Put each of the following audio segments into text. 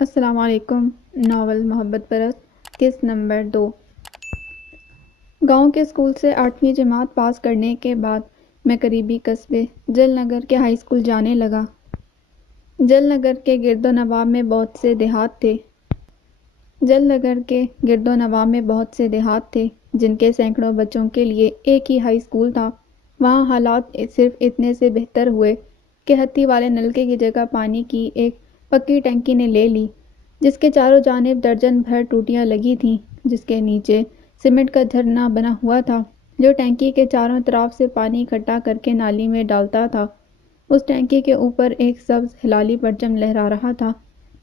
السلام علیکم۔ ناول محبت پرست قسط نمبر 2۔ گاؤں کے اسکول سے 8ویں جماعت پاس کرنے کے بعد میں قریبی قصبے جل نگر کے ہائی اسکول جانے لگا۔ جل نگر کے گرد و نواح میں بہت سے دیہات تھے جن کے سینکڑوں بچوں کے لیے ایک ہی ہائی اسکول تھا۔ وہاں حالات صرف اتنے سے بہتر ہوئے کہ ہتھی والے نلکے کی جگہ پانی کی ایک پکی ٹینکی نے لے لی، جس کے چاروں جانب درجن بھر ٹوٹیاں لگی تھیں، جس کے نیچے سیمنٹ کا جھرنا بنا ہوا تھا جو ٹینکی کے چاروں طرف سے پانی اکٹھا کر کے نالی میں ڈالتا تھا۔ اس ٹینکی کے اوپر ایک سبز ہلالی پرچم لہرا رہا تھا۔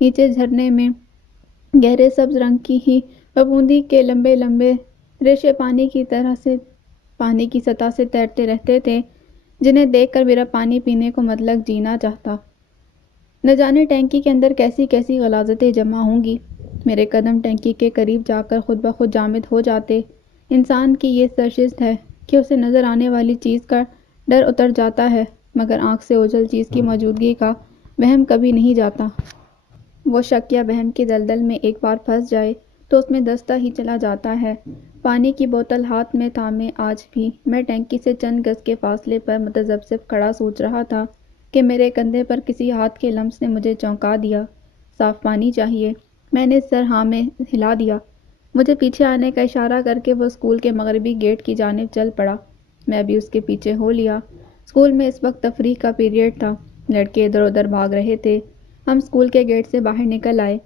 نیچے جھرنے میں گہرے سبز رنگ کی ہی پھپھوندی کے لمبے لمبے ریشے پانی کی سطح سے تیرتے رہتے تھے، جنہیں دیکھ کر میرا پانی پینے کو مطلق جی نہ چاہتا۔ نہ جانے ٹینکی کے اندر کیسی کیسی غلاظتیں جمع ہوں گی۔ میرے قدم ٹینکی کے قریب جا کر خود بخود جامد ہو جاتے۔ انسان کی یہ سرشت ہے کہ اسے نظر آنے والی چیز کا ڈر اتر جاتا ہے، مگر آنکھ سے اوجھل چیز کی موجودگی کا وہم کبھی نہیں جاتا۔ وہ شک یا وہم کی دلدل میں ایک بار پھنس جائے تو اس میں دھنستا ہی چلا جاتا ہے۔ پانی کی بوتل ہاتھ میں تھامے آج بھی میں ٹینکی سے چند گز کے فاصلے پر متذبذب کھڑا سوچ رہا تھا کہ میرے کندھے پر کسی ہاتھ کے لمس نے مجھے چونکا دیا۔ صاف پانی چاہیے، میں نے سر ہاں میں ہلا دیا۔ مجھے پیچھے آنے کا اشارہ کر کے وہ اسکول کے مغربی گیٹ کی جانب چل پڑا۔ میں بھی اس کے پیچھے ہو لیا۔ اسکول میں اس وقت تفریح کا پیریڈ تھا۔ لڑکے ادھر ادھر بھاگ رہے تھے۔ ہم اسکول کے گیٹ سے باہر نکل آئے۔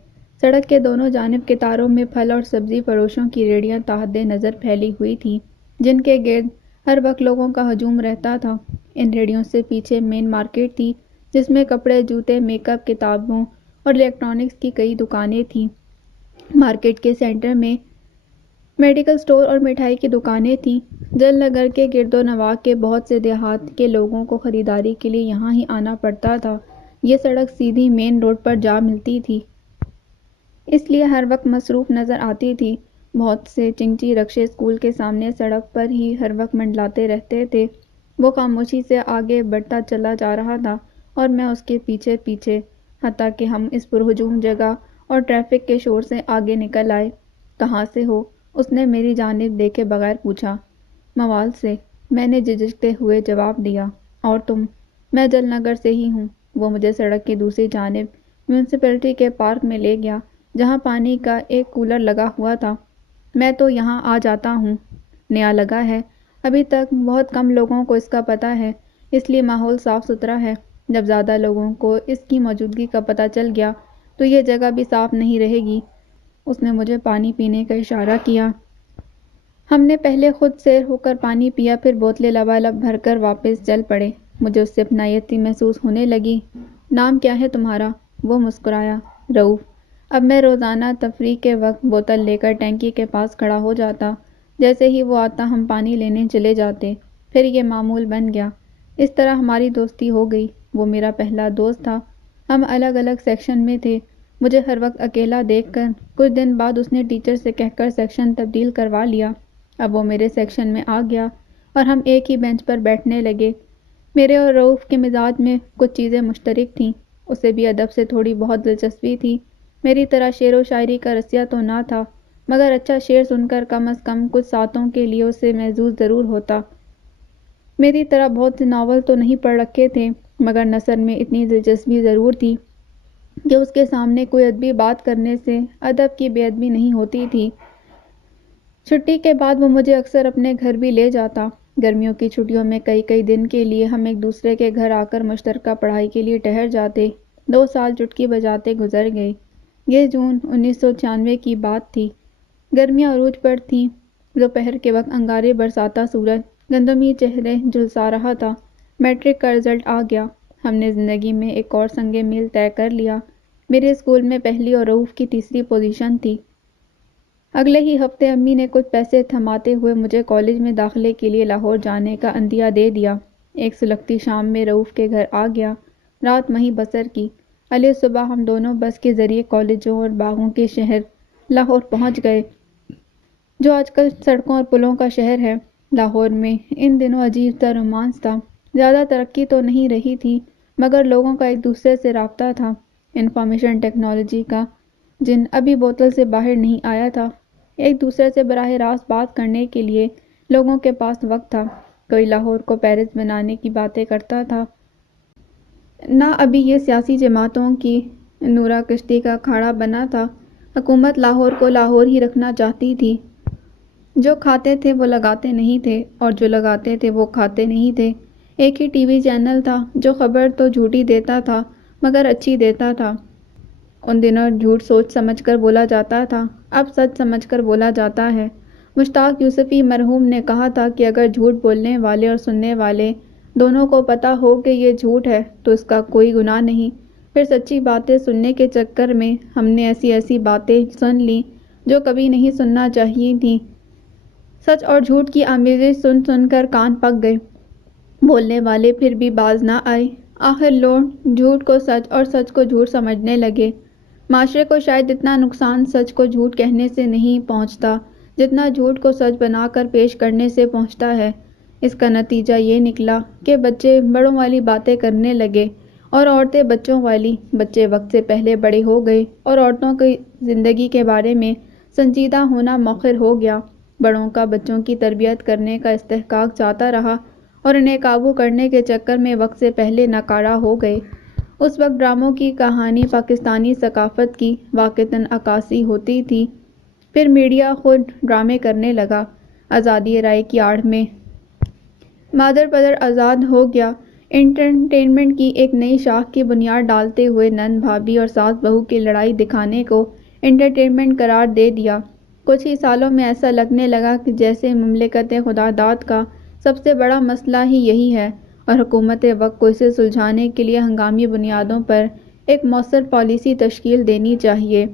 سڑک کے دونوں جانب قطاروں میں پھل اور سبزی فروشوں کی ریڑھیاں تحت نظر پھیلی ہوئی تھیں، جن کے گرد ہر وقت لوگوں کا ہجوم رہتا تھا۔ ان ریڑھیوں سے پیچھے مین مارکیٹ تھی، جس میں کپڑے، جوتے، میک اپ، کتابوں اور الیکٹرانکس کی کئی دکانیں تھیں۔ مارکیٹ کے سینٹر میں میڈیکل سٹور اور مٹھائی کی دکانیں تھیں۔ جل نگر کے گرد و نواح کے بہت سے دیہات کے لوگوں کو خریداری کے لیے یہاں ہی آنا پڑتا تھا۔ یہ سڑک سیدھی مین روڈ پر جا ملتی تھی، اس لیے ہر وقت مصروف نظر آتی تھی۔ بہت سے چنگچی رکشے اسکول کے سامنے سڑک پر ہی ہر وقت منڈلاتے رہتے تھے۔ وہ خاموشی سے آگے بڑھتا چلا جا رہا تھا اور میں اس کے پیچھے پیچھے، حتیٰ کہ ہم اس پرہجوم جگہ اور ٹریفک کے شور سے آگے نکل آئے۔ کہاں سے ہو؟ اس نے میری جانب دیکھے بغیر پوچھا۔ موال سے، میں نے جھجکتے ہوئے جواب دیا۔ اور تم؟ میں جل نگر سے ہی ہوں۔ وہ مجھے سڑک کی دوسری جانب میونسپلٹی کے پارک میں لے گیا، جہاں پانی کا ایک کولر لگا ہوا تھا۔ میں تو یہاں آ جاتا ہوں، نیا لگا ہے، ابھی تک بہت کم لوگوں کو اس کا پتہ ہے، اس لیے ماحول صاف ستھرا ہے۔ جب زیادہ لوگوں کو اس کی موجودگی کا پتہ چل گیا تو یہ جگہ بھی صاف نہیں رہے گی۔ اس نے مجھے پانی پینے کا اشارہ کیا۔ ہم نے پہلے خود سیر ہو کر پانی پیا، پھر بوتلیں لبالب بھر کر واپس چل پڑے۔ مجھے اس سے اپنائیتی محسوس ہونے لگی۔ نام کیا ہے تمہارا؟ وہ مسکرایا۔ رؤوف۔ اب میں روزانہ تفریح کے وقت بوتل لے کر ٹینکی کے پاس کھڑا ہو جاتا۔ جیسے ہی وہ آتا ہم پانی لینے چلے جاتے، پھر یہ معمول بن گیا۔ اس طرح ہماری دوستی ہو گئی۔ وہ میرا پہلا دوست تھا۔ ہم الگ الگ سیکشن میں تھے۔ مجھے ہر وقت اکیلا دیکھ کر کچھ دن بعد اس نے ٹیچر سے کہہ کر سیکشن تبدیل کروا لیا۔ اب وہ میرے سیکشن میں آ گیا اور ہم ایک ہی بینچ پر بیٹھنے لگے۔ میرے اور رؤوف کے مزاج میں کچھ چیزیں مشترک تھیں۔ اسے بھی ادب سے تھوڑی بہت دلچسپی تھی۔ میری طرح شعر و شاعری کا رسیا تو نہ تھا، مگر اچھا شعر سن کر کم از کم کچھ ساعتوں کے لیے اسے محظوظ ضرور ہوتا۔ میری طرح بہت سے ناول تو نہیں پڑھ رکھے تھے، مگر نثر میں اتنی دلچسپی ضرور تھی کہ اس کے سامنے کوئی ادبی بات کرنے سے ادب کی بے ادبی نہیں ہوتی تھی۔ چھٹی کے بعد وہ مجھے اکثر اپنے گھر بھی لے جاتا۔ گرمیوں کی چھٹیوں میں کئی کئی دن کے لیے ہم ایک دوسرے کے گھر آ کر مشترکہ پڑھائی کے لیے ٹہر جاتے۔ 2 سال چٹکی بجاتے گزر گئے۔ یہ جون 1996 کی بات تھی۔ گرمیاں عروج پر تھیں۔ دوپہر کے وقت انگارے برساتا سورج گندمی چہرے جھلسا رہا تھا۔ میٹرک کا رزلٹ آ گیا۔ ہم نے زندگی میں ایک اور سنگ میل طے کر لیا۔ میرے اسکول میں پہلی اور رؤوف کی تیسری پوزیشن تھی۔ اگلے ہی ہفتے امی نے کچھ پیسے تھماتے ہوئے مجھے کالج میں داخلے کے لیے لاہور جانے کا عندیہ دے دیا۔ ایک سلگتی شام میں رؤوف کے گھر آ گیا۔ رات وہیں بسر کی۔ اگلی صبح ہم دونوں بس کے ذریعے کالجوں اور باغوں کے شہر لاہور پہنچ گئے، جو آج کل سڑکوں اور پلوں کا شہر ہے۔ لاہور میں ان دنوں عجیب سا رومانس تھا۔ زیادہ ترقی تو نہیں رہی تھی، مگر لوگوں کا ایک دوسرے سے رابطہ تھا۔ انفارمیشن ٹیکنالوجی کا جن ابھی بوتل سے باہر نہیں آیا تھا۔ ایک دوسرے سے براہ راست بات کرنے کے لیے لوگوں کے پاس وقت تھا۔ کوئی لاہور کو پیرس بنانے کی باتیں کرتا تھا، نہ ابھی یہ سیاسی جماعتوں کی نورا کشتی کا اکھاڑا بنا تھا۔ حکومت لاہور کو لاہور ہی رکھنا چاہتی تھی۔ جو کھاتے تھے وہ لگاتے نہیں تھے، اور جو لگاتے تھے وہ کھاتے نہیں تھے۔ ایک ہی ٹی وی چینل تھا جو خبر تو جھوٹی دیتا تھا مگر اچھی دیتا تھا۔ ان دنوں جھوٹ سوچ سمجھ کر بولا جاتا تھا، اب سچ سمجھ کر بولا جاتا ہے۔ مشتاق یوسفی مرحوم نے کہا تھا کہ اگر جھوٹ بولنے والے اور سننے والے دونوں کو پتہ ہو کہ یہ جھوٹ ہے تو اس کا کوئی گناہ نہیں۔ پھر سچی باتیں سننے کے چکر میں ہم نے ایسی باتیں سن لیں جو کبھی نہیں سننا چاہیے تھیں۔ سچ اور جھوٹ کی آمیزش سن سن کر کان پک گئے، بولنے والے پھر بھی باز نہ آئے۔ آخر لوگ جھوٹ کو سچ اور سچ کو جھوٹ سمجھنے لگے۔ معاشرے کو شاید اتنا نقصان سچ کو جھوٹ کہنے سے نہیں پہنچتا جتنا جھوٹ کو سچ بنا کر پیش کرنے سے پہنچتا ہے۔ اس کا نتیجہ یہ نکلا کہ بچے بڑوں والی باتیں کرنے لگے اور عورتیں بچوں والی۔ بچے وقت سے پہلے بڑے ہو گئے اور عورتوں کی زندگی کے بارے میں سنجیدہ ہونا مؤخر ہو گیا۔ بڑوں کا بچوں کی تربیت کرنے کا استحقاق جاتا رہا اور انہیں قابو کرنے کے چکر میں وقت سے پہلے ناکارہ ہو گئے۔ اس وقت ڈراموں کی کہانی پاکستانی ثقافت کی واقعتاً عکاسی ہوتی تھی، پھر میڈیا خود ڈرامے کرنے لگا۔ آزادی رائے کی آڑ میں مادر پدر آزاد ہو گیا۔ انٹرٹینمنٹ کی ایک نئی شاخ کی بنیاد ڈالتے ہوئے نند بھابھی اور ساس بہو کی لڑائی دکھانے کو انٹرٹینمنٹ قرار دے دیا۔ کچھ ہی سالوں میں ایسا لگنے لگا کہ جیسے مملکت خداداد کا سب سے بڑا مسئلہ ہی یہی ہے اور حکومت وقت کو اسے سلجھانے کے لیے ہنگامی بنیادوں پر ایک مؤثر پالیسی تشکیل دینی چاہیے۔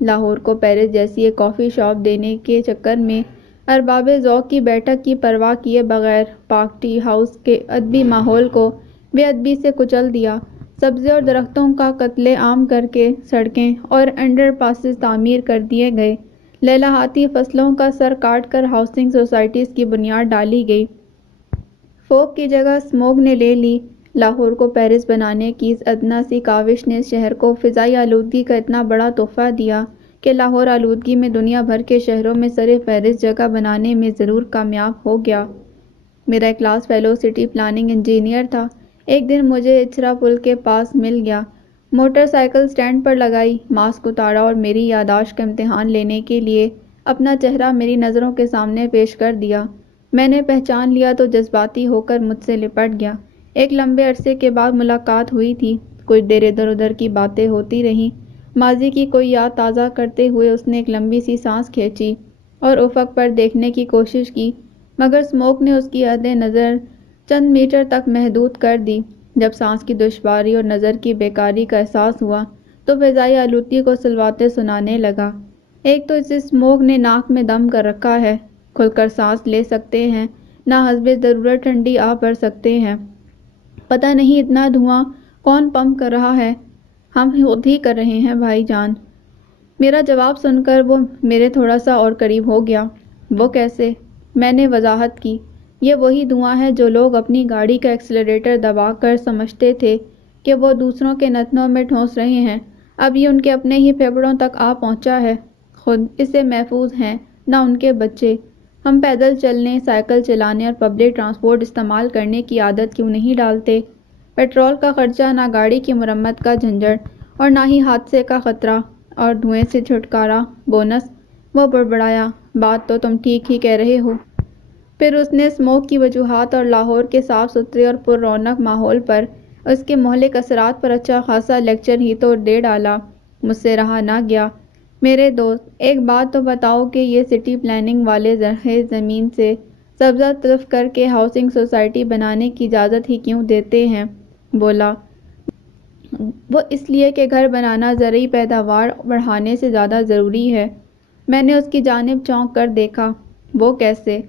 لاہور کو پیرس جیسی ایک کافی شاپ دینے کے چکر میں ارباب ذوق کی بیٹھک کی پرواہ کیے بغیر پاک ٹی ہاؤس کے ادبی ماحول کو بے ادبی سے کچل دیا۔ سبزے اور درختوں کا قتل عام کر کے سڑکیں اور انڈر پاسز تعمیر کر دیے گئے۔ لیلاہاتی فصلوں کا سر کاٹ کر ہاؤسنگ سوسائٹیز کی بنیاد ڈالی گئی۔ فوگ کی جگہ اسموگ نے لے لی۔ لاہور کو پیرس بنانے کی اس ادنیٰ سی کاوش نے شہر کو فضائی آلودگی کا اتنا بڑا تحفہ دیا کہ لاہور آلودگی میں دنیا بھر کے شہروں میں سر فہرست جگہ بنانے میں ضرور کامیاب ہو گیا۔ میرا ایک class fellow city planning engineer تھا۔ ایک دن مجھے اچھرا پل کے پاس مل گیا۔ موٹر سائیکل سٹینڈ پر لگائی، ماسک اتارا اور میری یادداشت کا امتحان لینے کے لیے اپنا چہرہ میری نظروں کے سامنے پیش کر دیا۔ میں نے پہچان لیا تو جذباتی ہو کر مجھ سے لپٹ گیا۔ ایک لمبے عرصے کے بعد ملاقات ہوئی تھی۔ کچھ دیر ادھر ادھر کی باتیں ہوتی رہیں۔ ماضی کی کوئی یاد تازہ کرتے ہوئے اس نے ایک لمبی سی سانس کھینچی اور افق پر دیکھنے کی کوشش کی، مگر اسموگ نے اس کی حد نظر چند میٹر تک محدود کر دی۔ جب سانس کی دشواری اور نظر کی بیکاری کا احساس ہوا تو فضائی آلودگی کو سلواتے سنانے لگا۔ ایک تو اس اسموگ نے ناک میں دم کر رکھا ہے، کھل کر سانس لے سکتے ہیں، نہ حسب ضرورت ٹھنڈی آب بھر سکتے ہیں۔ پتہ نہیں اتنا دھواں کون پمپ کر رہا ہے؟ ہم خود ہی کر رہے ہیں بھائی جان۔ میرا جواب سن کر وہ میرے تھوڑا سا اور قریب ہو گیا۔ وہ کیسے؟ میں نے وضاحت کی۔ یہ وہی دھواں ہے جو لوگ اپنی گاڑی کا ایکسیلریٹر دبا کر سمجھتے تھے کہ وہ دوسروں کے نتنوں میں ٹھونس رہے ہیں، اب یہ ان کے اپنے ہی پھیپھڑوں تک آ پہنچا ہے۔ خود اس سے محفوظ ہیں، نہ ان کے بچے۔ ہم پیدل چلنے، سائیکل چلانے اور پبلک ٹرانسپورٹ استعمال کرنے کی عادت کیوں نہیں ڈالتے؟ پیٹرول کا خرچہ، نہ گاڑی کی مرمت کا جھنجھٹ اور نہ ہی حادثے کا خطرہ، اور دھوئیں سے چھٹکارا بونس۔ وہ بڑبڑایا، بات تو تم ٹھیک ہی کہہ رہے ہو۔ پھر اس نے اسموگ کی وجوہات اور لاہور کے صاف ستھرے اور پر رونق ماحول پر اس کے مہلک اثرات پر اچھا خاصا لیکچر ہی تو دے ڈالا۔ مجھ سے رہا نہ گیا۔ میرے دوست، ایک بات تو بتاؤ کہ یہ سٹی پلاننگ والے زرخیز زمین سے سبزہ تلف کر کے ہاؤسنگ سوسائٹی بنانے کی اجازت ہی کیوں دیتے ہیں؟ بولا، وہ اس لیے کہ گھر بنانا زرعی پیداوار بڑھانے سے زیادہ ضروری ہے۔ میں نے اس کی جانب چونک کر دیکھا۔ وہ کیسے؟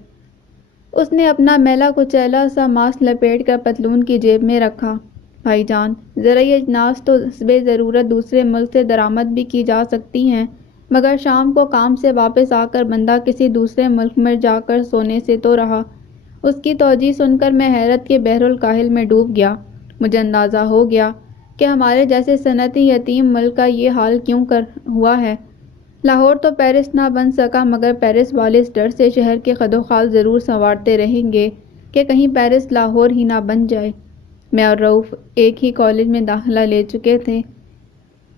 اس نے اپنا میلا کچیلا سا ماسک لپیٹ کر پتلون کی جیب میں رکھا۔ بھائی جان، زرعی اجناس تو حسبِ ضرورت دوسرے ملک سے درآمد بھی کی جا سکتی ہیں، مگر شام کو کام سے واپس آ کر بندہ کسی دوسرے ملک میں جا کر سونے سے تو رہا۔ اس کی توجیہ سن کر میں حیرت کے بحر الکاہل میں ڈوب گیا۔ مجھے اندازہ ہو گیا کہ ہمارے جیسے صنعتی یتیم ملک کا یہ حال کیوں کر ہوا ہے۔ لاہور تو پیرس نہ بن سکا، مگر پیرس والے اس ڈر سے شہر کے خدوخال ضرور سنوارتے رہیں گے کہ کہیں پیرس لاہور ہی نہ بن جائے۔ میں اور رؤف ایک ہی کالج میں داخلہ لے چکے تھے۔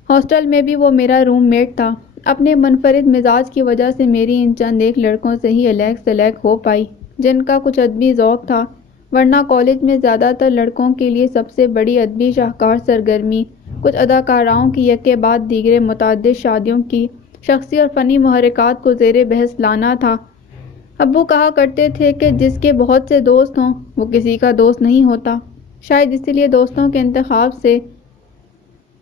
ہاسٹل میں بھی وہ میرا روم میٹ تھا۔ اپنے منفرد مزاج کی وجہ سے میری ان چند ایک لڑکوں سے ہی الیک سلیک ہو پائی جن کا کچھ ادبی ذوق تھا، ورنہ کالج میں زیادہ تر لڑکوں کے لیے سب سے بڑی ادبی شاہکار سرگرمی کچھ اداکاراؤں کی یکے بعد دیگرے متعدد شادیوں کی شخصی اور فنی محرکات کو زیر بحث لانا تھا۔ ابو کہا کرتے تھے کہ جس کے بہت سے دوست ہوں وہ کسی کا دوست نہیں ہوتا۔ شاید اسی لیے دوستوں کے انتخاب سے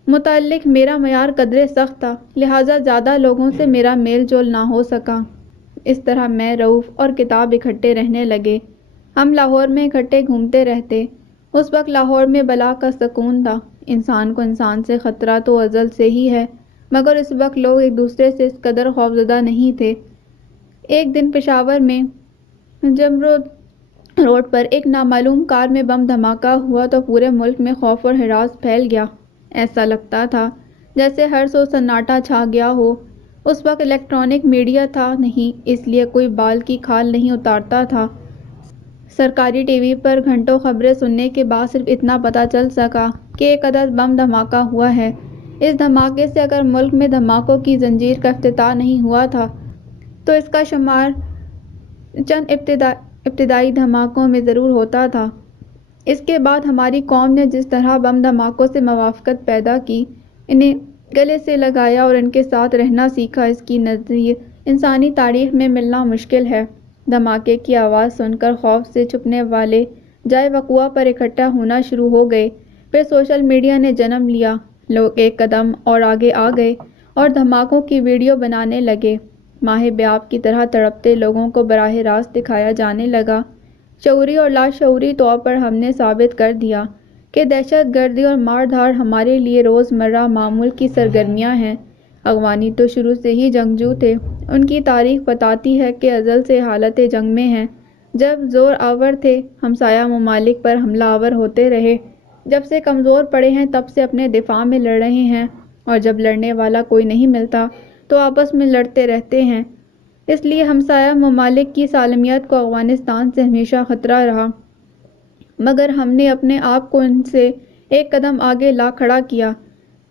متعلق میرا معیار قدرے سخت تھا، لہٰذا زیادہ لوگوں سے میرا میل جول نہ ہو سکا۔ اس طرح میں، رؤف اور کتاب اکٹھے رہنے لگے۔ ہم لاہور میں اکٹھے گھومتے رہتے۔ اس وقت لاہور میں بلا کا سکون تھا۔ انسان کو انسان سے خطرہ تو ازل سے ہی ہے، مگر اس وقت لوگ ایک دوسرے سے اس قدر خوفزدہ نہیں تھے۔ ایک دن پشاور میں جمرود روڈ پر ایک نامعلوم کار میں بم دھماکہ ہوا تو پورے ملک میں خوف اور ہراس پھیل گیا۔ ایسا لگتا تھا جیسے ہر سو سناٹا چھا گیا ہو۔ اس وقت الیکٹرانک میڈیا تھا نہیں، اس لیے کوئی بال کی کھال نہیں اتارتا تھا۔ سرکاری ٹی وی پر گھنٹوں خبریں سننے کے بعد صرف اتنا پتہ چل سکا کہ ایک عدد بم دھماکہ ہوا ہے۔ اس دھماکے سے اگر ملک میں دھماکوں کی زنجیر کا افتتاح نہیں ہوا تھا تو اس کا شمار چند ابتدائی دھماکوں میں ضرور ہوتا تھا۔ اس کے بعد ہماری قوم نے جس طرح بم دھماکوں سے موافقت پیدا کی، انہیں گلے سے لگایا اور ان کے ساتھ رہنا سیکھا، اس کی نظیر انسانی تاریخ میں ملنا مشکل ہے۔ دھماکے کی آواز سن کر خوف سے چھپنے والے جائے وقوع پر اکٹھا ہونا شروع ہو گئے۔ پھر سوشل میڈیا نے جنم لیا۔ لوگ ایک قدم اور آگے آ گئے اور دھماکوں کی ویڈیو بنانے لگے۔ ماہ بیاب کی طرح تڑپتے لوگوں کو براہ راست دکھایا جانے لگا۔ شعوری اور لاشعوری طور پر ہم نے ثابت کر دیا کہ دہشت گردی اور مار دھاڑ ہمارے لیے روز مرہ معمول کی سرگرمیاں ہیں۔ افغانی تو شروع سے ہی جنگجو تھے۔ ان کی تاریخ بتاتی ہے کہ ازل سے حالت جنگ میں ہیں۔ جب زور آور تھے، ہمسایہ ممالک پر حملہ آور ہوتے رہے۔ جب سے کمزور پڑے ہیں تب سے اپنے دفاع میں لڑ رہے ہیں، اور جب لڑنے والا کوئی نہیں ملتا تو آپس میں لڑتے رہتے ہیں۔ اس لیے ہمسایہ ممالک کی سالمیت کو افغانستان سے ہمیشہ خطرہ رہا، مگر ہم نے اپنے آپ کو ان سے ایک قدم آگے لا کھڑا کیا،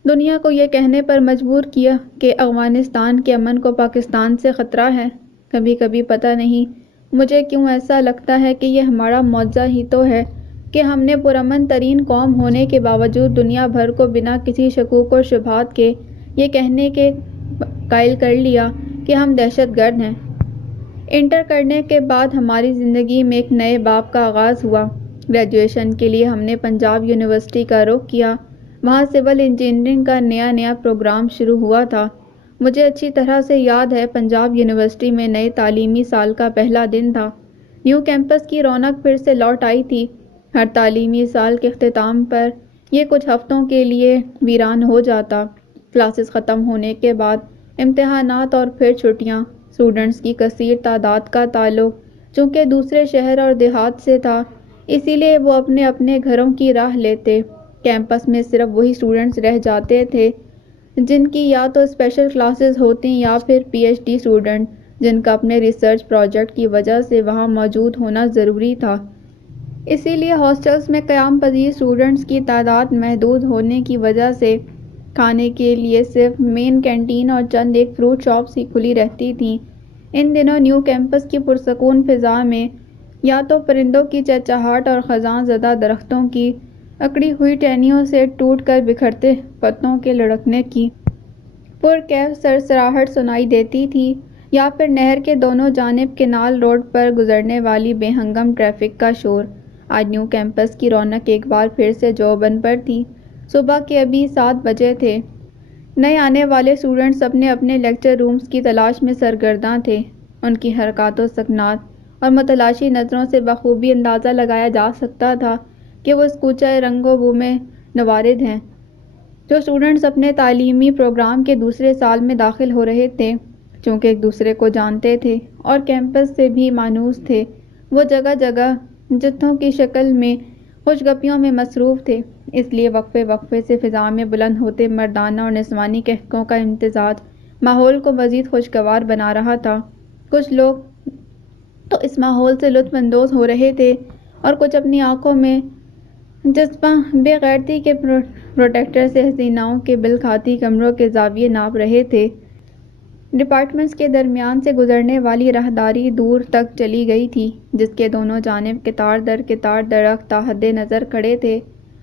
دنیا کو یہ کہنے پر مجبور کیا کہ افغانستان کے امن کو پاکستان سے خطرہ ہے۔ کبھی کبھی پتہ نہیں مجھے کیوں ایسا لگتا ہے کہ یہ ہمارا معجزہ ہی تو ہے کہ ہم نے پرامن ترین قوم ہونے کے باوجود دنیا بھر کو بنا کسی شکوک و شبہات کے یہ کہنے کے قائل کر لیا کہ ہم دہشت گرد ہیں۔ انٹر کرنے کے بعد ہماری زندگی میں ایک نئے باب کا آغاز ہوا۔ گریجویشن کے لیے ہم نے پنجاب یونیورسٹی کا رخ کیا۔ وہاں سول انجینئرنگ کا نیا پروگرام شروع ہوا تھا۔ مجھے اچھی طرح سے یاد ہے، پنجاب یونیورسٹی میں نئے تعلیمی سال کا پہلا دن تھا۔ نیو کیمپس کی رونق پھر سے لوٹ آئی تھی۔ ہر تعلیمی سال کے اختتام پر یہ کچھ ہفتوں کے لیے ویران ہو جاتا۔ کلاسز ختم ہونے کے بعد امتحانات اور پھر چھٹیاں۔ اسٹوڈنٹس کی کثیر تعداد کا تعلق چونکہ دوسرے شہر اور دیہات سے تھا، اسی لیے وہ اپنے اپنے گھروں کی راہ لیتے۔ کیمپس میں صرف وہی اسٹوڈنٹس رہ جاتے تھے جن کی یا تو اسپیشل کلاسز ہوتیں یا پھر پی ایچ ڈی اسٹوڈنٹ جن کا اپنے ریسرچ پروجیکٹ کی وجہ سے وہاں موجود ہونا ضروری تھا۔ اسی لیے ہاسٹلز میں قیام پذیر اسٹوڈنٹس کی تعداد محدود ہونے کی وجہ سے کھانے کے لیے صرف مین کینٹین اور چند ایک فروٹ شاپس ہی کھلی رہتی تھیں۔ ان دنوں نیو کیمپس کی پرسکون فضا میں یا تو پرندوں کی چہچہاہٹ اور خزاں زدہ درختوں کی اکڑی ہوئی ٹہنیوں سے ٹوٹ کر بکھرتے پتوں کے لڑکنے کی پرکیف سرسراہٹ سنائی دیتی تھی، یا پھر نہر کے دونوں جانب کینال روڈ پر گزرنے والی بے ہنگم ٹریفک کا شور۔ آج نیو کیمپس کی رونق ایک بار پھر سے جوبن پر تھی۔ صبح کے ابھی 7 بجے تھے۔ نئے آنے والے اسٹوڈنٹس اپنے اپنے لیکچر رومز کی تلاش میں سرگرداں تھے۔ ان کی حرکات و سکنات اور متلاشی نظروں سے بخوبی اندازہ لگایا جا سکتا تھا کہ وہ اس کوچہ رنگ و بو میں نوارد ہیں۔ جو اسٹوڈنٹس اپنے تعلیمی پروگرام کے دوسرے سال میں داخل ہو رہے تھے، چونکہ ایک دوسرے کو جانتے تھے اور کیمپس سے بھی مانوس تھے، وہ جگہ جگہ جتھوں کی شکل میں خوشگپیوں میں مصروف تھے، اس لیے وقفے وقفے سے فضا میں بلند ہوتے مردانہ اور نسوانی قہقہوں کا امتزاج ماحول کو مزید خوشگوار بنا رہا تھا۔ کچھ لوگ تو اس ماحول سے لطف اندوز ہو رہے تھے اور کچھ اپنی آنکھوں میں جذبہ بے غیرتی کے پروٹیکٹر سے حسیناؤں کے بل کھاتی کمروں کے زاویے ناپ رہے تھے۔ ڈپارٹمنٹس کے درمیان سے گزرنے والی راہداری دور تک چلی گئی تھی، جس کے دونوں جانب قطار در قطار درخت تا حد نظر کھڑے تھے۔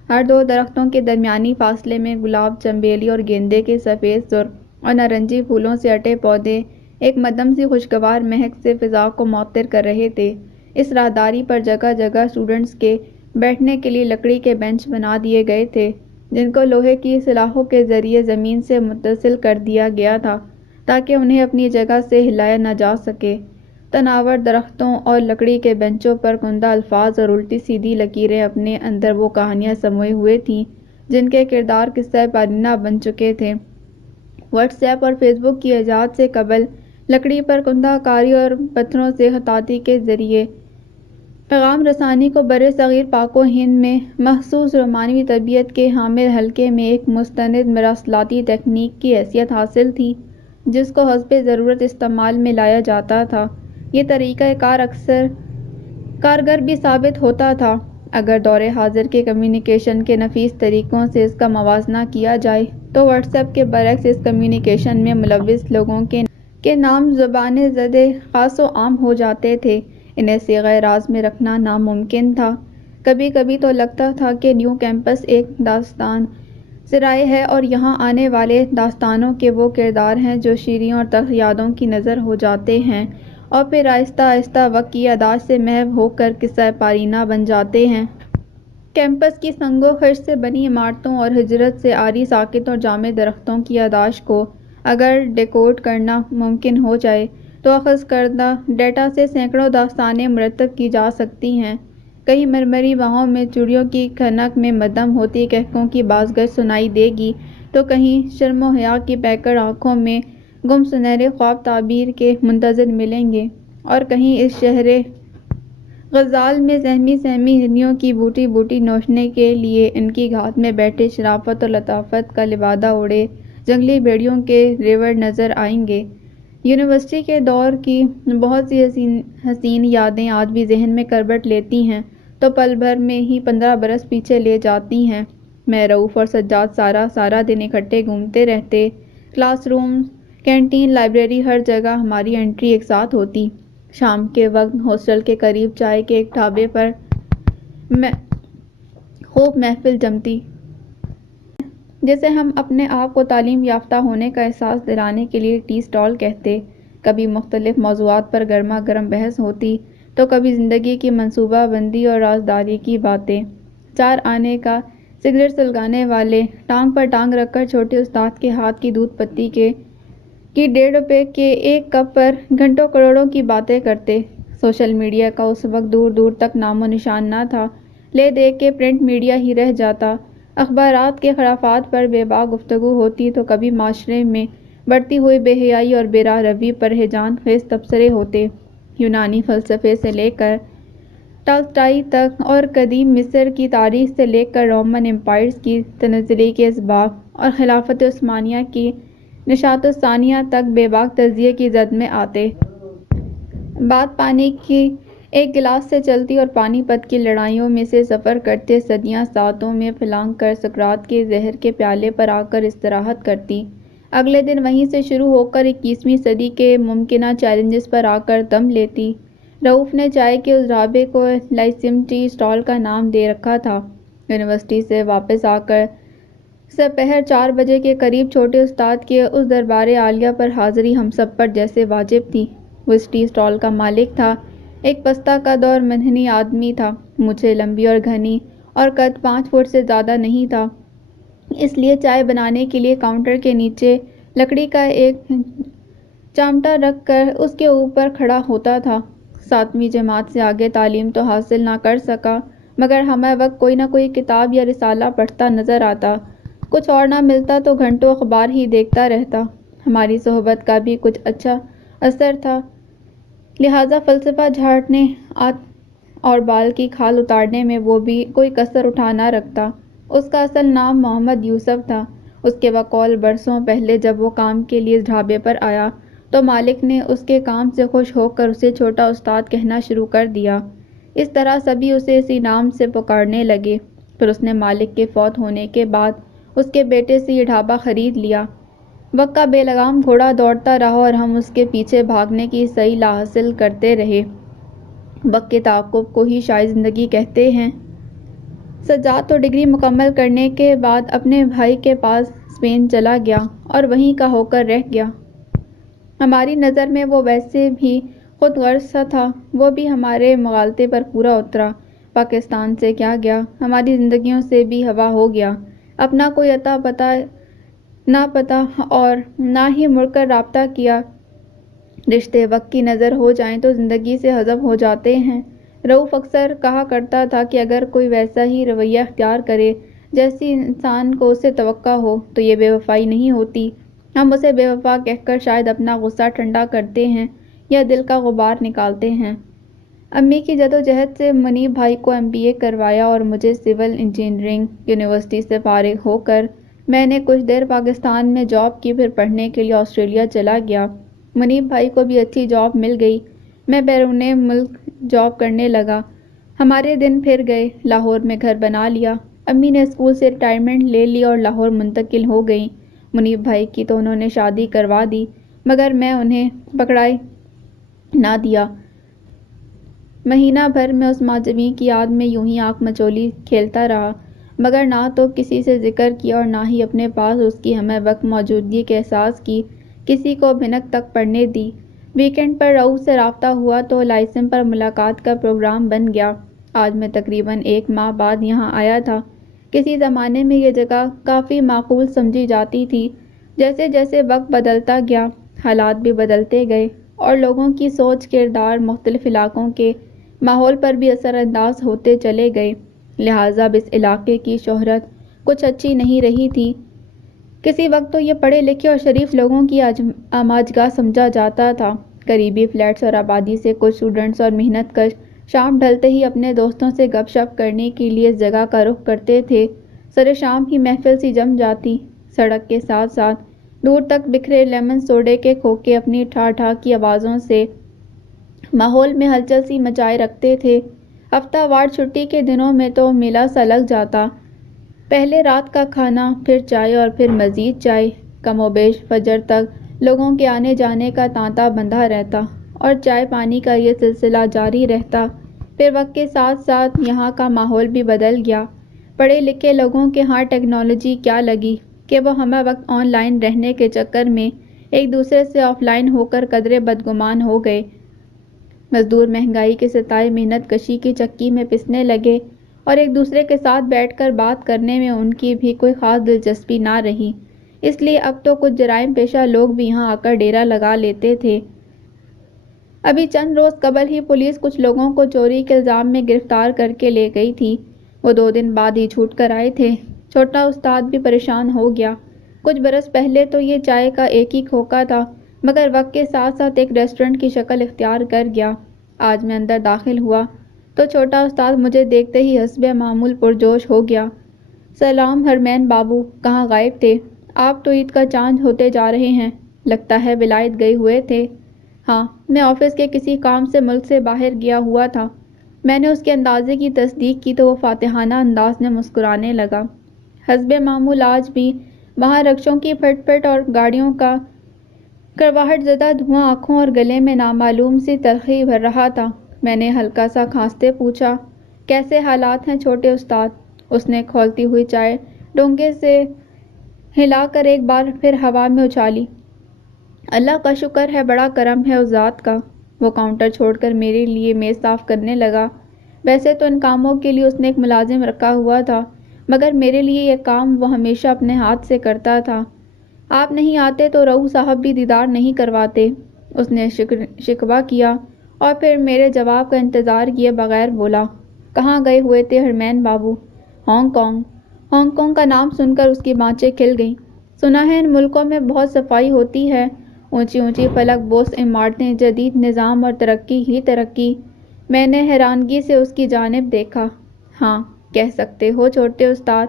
ہر دو درختوں کے درمیانی فاصلے میں گلاب، چنبیلی اور گیندے کے سفید سرخ اور نارنجی پھولوں سے اٹے پودے ایک مدھم سی خوشگوار مہک سے فضا کو معطر کر رہے تھے۔ اس راہداری پر جگہ جگہ اسٹوڈنٹس کے بیٹھنے کے لیے لکڑی کے بینچ بنا دیے گئے تھے، جن کو لوہے کی سلاخوں کے ذریعے زمین سے متصل کر دیا گیا تھا تاکہ انہیں اپنی جگہ سے ہلایا نہ جا سکے۔ تناور درختوں اور لکڑی کے بینچوں پر کندہ الفاظ اور الٹی سیدھی لکیریں اپنے اندر وہ کہانیاں سموئے ہوئے تھیں جن کے کردار قصہ پارینہ بن چکے تھے۔ واٹس ایپ اور فیس بک کی ایجاد سے قبل لکڑی پر کندہ کاری اور پتھروں سے خطاطی کے ذریعے پیغام رسانی کو برصغیر پاک و ہند میں مخصوص رومانوی طبیعت کے حامل حلقے میں ایک مستند مراسلاتی تکنیک کی حیثیت حاصل تھی، جس کو حسب ضرورت استعمال میں لایا جاتا تھا۔ یہ طریقہ کار اکثر کارگر بھی ثابت ہوتا تھا اگر دور حاضر کے کمیونیکیشن کے نفیس طریقوں سے اس کا موازنہ کیا جائے تو واٹس ایپ کے برعکس اس کمیونیکیشن میں ملوث لوگوں کے نام زبان زدِ خاص و عام ہو جاتے تھے۔ انہیں صیغہ راز میں رکھنا ناممکن تھا۔ کبھی کبھی تو لگتا تھا کہ نیو کیمپس ایک داستان سرائے ہے اور یہاں آنے والے داستانوں کے وہ کردار ہیں جو شیریں اور تلخ یادوں کی نظر ہو جاتے ہیں اور پھر آہستہ آہستہ وقت کی یادداشت سے محو ہو کر قصہ پارینہ بن جاتے ہیں۔ کیمپس کی سنگ و خشت سے بنی عمارتوں اور ہجرت سے عاری ساکت اور جامد درختوں کی یادداشت کو اگر ڈیکوڈ کرنا ممکن ہو جائے تو اخذ کردہ ڈیٹا سے سینکڑوں داستانیں مرتب کی جا سکتی ہیں۔ کہیں مرمری باہوں میں چڑیوں کی کھنک میں مدھم ہوتی قہقہوں کی باز گشت سنائی دے گی تو کہیں شرم و حیا کی پیکر آنکھوں میں گم سنہرے خواب تعبیر کے منتظر ملیں گے، اور کہیں اس شہر غزال میں سہمی سہمی ہرنیوں کی بوٹی بوٹی نوچنے کے لیے ان کی گھات میں بیٹھے شرافت اور لطافت کا لبادہ اوڑھے جنگلی بھیڑیوں کے ریوڑ نظر آئیں گے۔ یونیورسٹی کے دور کی بہت سی حسین یادیں آج بھی ذہن میں کربٹ لیتی ہیں تو پل بھر میں ہی 15 برس پیچھے لے جاتی ہیں۔ میں، رؤف اور سجاد سارا دن اکٹھے گھومتے رہتے، کلاس روم، کینٹین، لائبریری، ہر جگہ ہماری انٹری ایک ساتھ ہوتی۔ شام کے وقت ہاسٹل کے قریب چائے کے ایک ڈھابے پر خوب محفل جمتی، جسے ہم اپنے آپ کو تعلیم یافتہ ہونے کا احساس دلانے کے لیے ٹی اسٹال کہتے۔ کبھی مختلف موضوعات پر گرما گرم بحث ہوتی تو کبھی زندگی کی منصوبہ بندی اور رازداری کی باتیں۔ 4 آنے کا سگریٹ سلگانے والے ٹانگ پر ٹانگ رکھ کر چھوٹے استاد کے ہاتھ کی دودھ پتی کی 1.5 روپے کے ایک کپ پر گھنٹوں کروڑوں کی باتیں کرتے۔ سوشل میڈیا کا اس وقت دور دور تک نام و نشان نہ تھا، لے دے کے پرنٹ میڈیا ہی رہ جاتا۔ اخبارات کے خرافات پر بے باک گفتگو ہوتی تو کبھی معاشرے میں بڑھتی ہوئی بے حیائی اور بے راہ روی پر ہیجان خیز تبصرے ہوتے۔ یونانی فلسفے سے لے کر ٹالسٹائی تک اور قدیم مصر کی تاریخ سے لے کر رومن امپائرز کی تنزلی کے اسباق اور خلافت عثمانیہ کی نشاط الثانیہ تک بے باک تجزیے کی زد میں آتے۔ بات پانی کی ایک گلاس سے چلتی اور پانی پت کی لڑائیوں میں سے سفر کرتے صدیاں ساعتوں میں پھلانگ کر سقراط کے زہر کے پیالے پر آ کر استراحت کرتی۔ اگلے دن وہیں سے شروع ہو کر 21ویں صدی کے ممکنہ چیلنجز پر آ کر دم لیتی۔ رؤف نے چائے کے اس ڈھابے کو لائسیم ٹی اسٹال کا نام دے رکھا تھا۔ یونیورسٹی سے واپس آ کر سپہر 4 بجے کے قریب چھوٹے استاد کے اس دربار عالیہ پر حاضری ہم سب پر جیسے واجب تھی۔ وہ اس ٹی اسٹال کا مالک تھا، ایک پستہ قد اور منحنی آدمی تھا، مونچھیں لمبی اور گھنی، اور قد 5 فٹ سے زیادہ نہیں تھا، اس لیے چائے بنانے کے لیے کاؤنٹر کے نیچے لکڑی کا ایک چامٹا رکھ کر اس کے اوپر کھڑا ہوتا تھا۔ 7ویں جماعت سے آگے تعلیم تو حاصل نہ کر سکا، مگر ہمہ وقت کوئی نہ کوئی کتاب یا رسالہ پڑھتا نظر آتا، کچھ اور نہ ملتا تو گھنٹوں اخبار ہی دیکھتا رہتا۔ ہماری صحبت کا بھی کچھ اچھا اثر تھا، لہٰذا فلسفہ جھاڑنے اور بال کی کھال اتارنے میں وہ بھی کوئی کسر اٹھا نہ رکھتا۔ اس کا اصل نام محمد یوسف تھا۔ اس کے بقول برسوں پہلے جب وہ کام کے لیے اس ڈھابے پر آیا تو مالک نے اس کے کام سے خوش ہو کر اسے چھوٹا استاد کہنا شروع کر دیا۔ اس طرح سبھی اسے اسی نام سے پکارنے لگے۔ پھر اس نے مالک کے فوت ہونے کے بعد اس کے بیٹے سے یہ ڈھابہ خرید لیا۔ وقت کا بے لگام گھوڑا دوڑتا رہا اور ہم اس کے پیچھے بھاگنے کی صحیح لا حاصل کرتے رہے۔ وقت کے تعاقب کو ہی شاید زندگی کہتے ہیں۔ سجاد تو ڈگری مکمل کرنے کے بعد اپنے بھائی کے پاس اسپین چلا گیا اور وہیں کا ہو کر رہ گیا۔ ہماری نظر میں وہ ویسے بھی خود غرض سا تھا، وہ بھی ہمارے مغالطے پر پورا اترا۔ پاکستان سے کیا گیا، ہماری زندگیوں سے بھی ہوا ہو گیا۔ اپنا کوئی اتا پتا نہ پتا اور نہ ہی مڑ کر رابطہ کیا۔ رشتے وقت کی نظر ہو جائیں تو زندگی سے حذف ہو جاتے ہیں۔ رؤوف اکثر کہا کرتا تھا کہ اگر کوئی ویسا ہی رویہ اختیار کرے جیسی انسان کو اس سے توقع ہو تو یہ بے وفائی نہیں ہوتی۔ ہم اسے بے وفا کہہ کر شاید اپنا غصہ ٹھنڈا کرتے ہیں یا دل کا غبار نکالتے ہیں۔ امی کی جدوجہد سے منیب بھائی کو MBA کروایا اور مجھے سول انجینئرنگ یونیورسٹی سے فارغ ہو کر میں نے کچھ دیر پاکستان میں جاب کی، پھر پڑھنے کے لیے آسٹریلیا چلا گیا۔ منیب بھائی کو بھی اچھی جاب مل گئی، میں بیرون ملک جاب کرنے لگا۔ ہمارے دن پھر گئے، لاہور میں گھر بنا لیا۔ امی نے اسکول سے ریٹائرمنٹ لے لی اور لاہور منتقل ہو گئیں۔ منیب بھائی کی تو انہوں نے شادی کروا دی، مگر میں انہیں پکڑائی نہ دیا۔ مہینہ بھر میں اس ماجوی کی یاد میں یوں ہی آنکھ مچولی کھیلتا رہا، مگر نہ تو کسی سے ذکر کیا اور نہ ہی اپنے پاس اس کی ہمہ وقت موجودگی کے احساس کی کسی کو بھنک تک پڑنے دی۔ ویکینڈ پر رؤوف سے رابطہ ہوا تو لائسن پر ملاقات کا پروگرام بن گیا۔ آج میں تقریباً 1 ماہ بعد یہاں آیا تھا۔ کسی زمانے میں یہ جگہ کافی معقول سمجھی جاتی تھی۔ جیسے جیسے وقت بدلتا گیا، حالات بھی بدلتے گئے اور لوگوں کی سوچ کردار مختلف علاقوں کے ماحول پر بھی اثر انداز ہوتے چلے گئے، لہٰذا اب اس علاقے کی شہرت کچھ اچھی نہیں رہی تھی۔ کسی وقت تو یہ پڑھے لکھے اور شریف لوگوں کی آماجگاہ سمجھا جاتا تھا۔ قریبی فلیٹس اور آبادی سے کچھ اسٹوڈنٹس اور محنت کش شام ڈھلتے ہی اپنے دوستوں سے گپ شپ کرنے کے لیے اس جگہ کا رخ کرتے تھے۔ سر شام ہی محفل سی جم جاتی۔ سڑک کے ساتھ ساتھ دور تک بکھرے لیمن سوڈے کے کھوکے اپنی ٹھا ٹھا کی آوازوں سے ماحول میں ہلچل سی مچائے رکھتے تھے۔ ہفتہ وار چھٹی کے دنوں میں تو میلہ سا لگ جاتا۔ پہلے رات کا کھانا، پھر چائے اور پھر مزید چائے۔ کم و بیش فجر تک لوگوں کے آنے جانے کا تانتا بندھا رہتا اور چائے پانی کا یہ سلسلہ جاری رہتا۔ پھر وقت کے ساتھ ساتھ یہاں کا ماحول بھی بدل گیا۔ پڑھے لکھے لوگوں کے ہاں ٹیکنالوجی کیا لگی کہ وہ ہمہ وقت آن لائن رہنے کے چکر میں ایک دوسرے سے آف لائن ہو کر قدرے بدگمان ہو گئے۔ مزدور مہنگائی کے ستائے محنت کشی کی چکی میں پسنے لگے اور ایک دوسرے کے ساتھ بیٹھ کر بات کرنے میں ان کی بھی کوئی خاص دلچسپی نہ رہی۔ اس لیے اب تو کچھ جرائم پیشہ لوگ بھی یہاں آ کر ڈیرا لگا لیتے تھے۔ ابھی چند روز قبل ہی پولیس کچھ لوگوں کو چوری کے الزام میں گرفتار کر کے لے گئی تھی۔ وہ 2 دن بعد ہی چھوٹ کر آئے تھے۔ چھوٹا استاد بھی پریشان ہو گیا۔ کچھ برس پہلے تو یہ چائے کا ایک ہی کھوکا تھا، مگر وقت کے ساتھ ساتھ ایک ریسٹورنٹ کی شکل اختیار کر گیا۔ آج میں اندر داخل ہوا تو چھوٹا استاد مجھے دیکھتے ہی حسب معمول پرجوش ہو گیا۔ سلام حرمین بابو، کہاں غائب تھے؟ آپ تو عید کا چاند ہوتے جا رہے ہیں، لگتا ہے ولایت گئے ہوئے تھے۔ ہاں، میں آفس کے کسی کام سے ملک سے باہر گیا ہوا تھا۔ میں نے اس کے اندازے کی تصدیق کی تو وہ فاتحانہ انداز میں مسکرانے لگا۔ حسب معمول آج بھی وہاں رکشوں کی پھٹ پھٹ اور گاڑیوں کا کرواہٹ زدہ دھواں آنکھوں اور گلے میں نامعلوم سی تلخی بھر رہا تھا۔ میں نے ہلکا سا کھانستے پوچھا، کیسے حالات ہیں چھوٹے استاد؟ اس نے کھولتی ہوئی چائے ڈونگے سے ہلا کر ایک بار پھر ہوا میں اچھالی۔ اللہ کا شکر ہے، بڑا کرم ہے اس ذات کا۔ وہ کاؤنٹر چھوڑ کر میرے لیے میز صاف کرنے لگا۔ ویسے تو ان کاموں کے لیے اس نے ایک ملازم رکھا ہوا تھا، مگر میرے لیے یہ کام وہ ہمیشہ اپنے ہاتھ سے کرتا تھا۔ آپ نہیں آتے تو رؤوف صاحب بھی دیدار نہیں کرواتے، اس نے شکوہ کیا اور پھر میرے جواب کا انتظار کیے بغیر بولا، کہاں گئے ہوئے تھے حرمین بابو؟ Hong Kong. ہانگ کانگ کا نام سن کر اس کی بانچیں کھل گئیں۔ سنا ہے ان ملکوں میں بہت صفائی ہوتی ہے، اونچی اونچی فلک بوس عمارتیں، جدید نظام اور ترقی ہی ترقی۔ میں نے حیرانگی سے اس کی جانب دیکھا۔ ہاں، کہہ سکتے ہو چھوٹے استاد،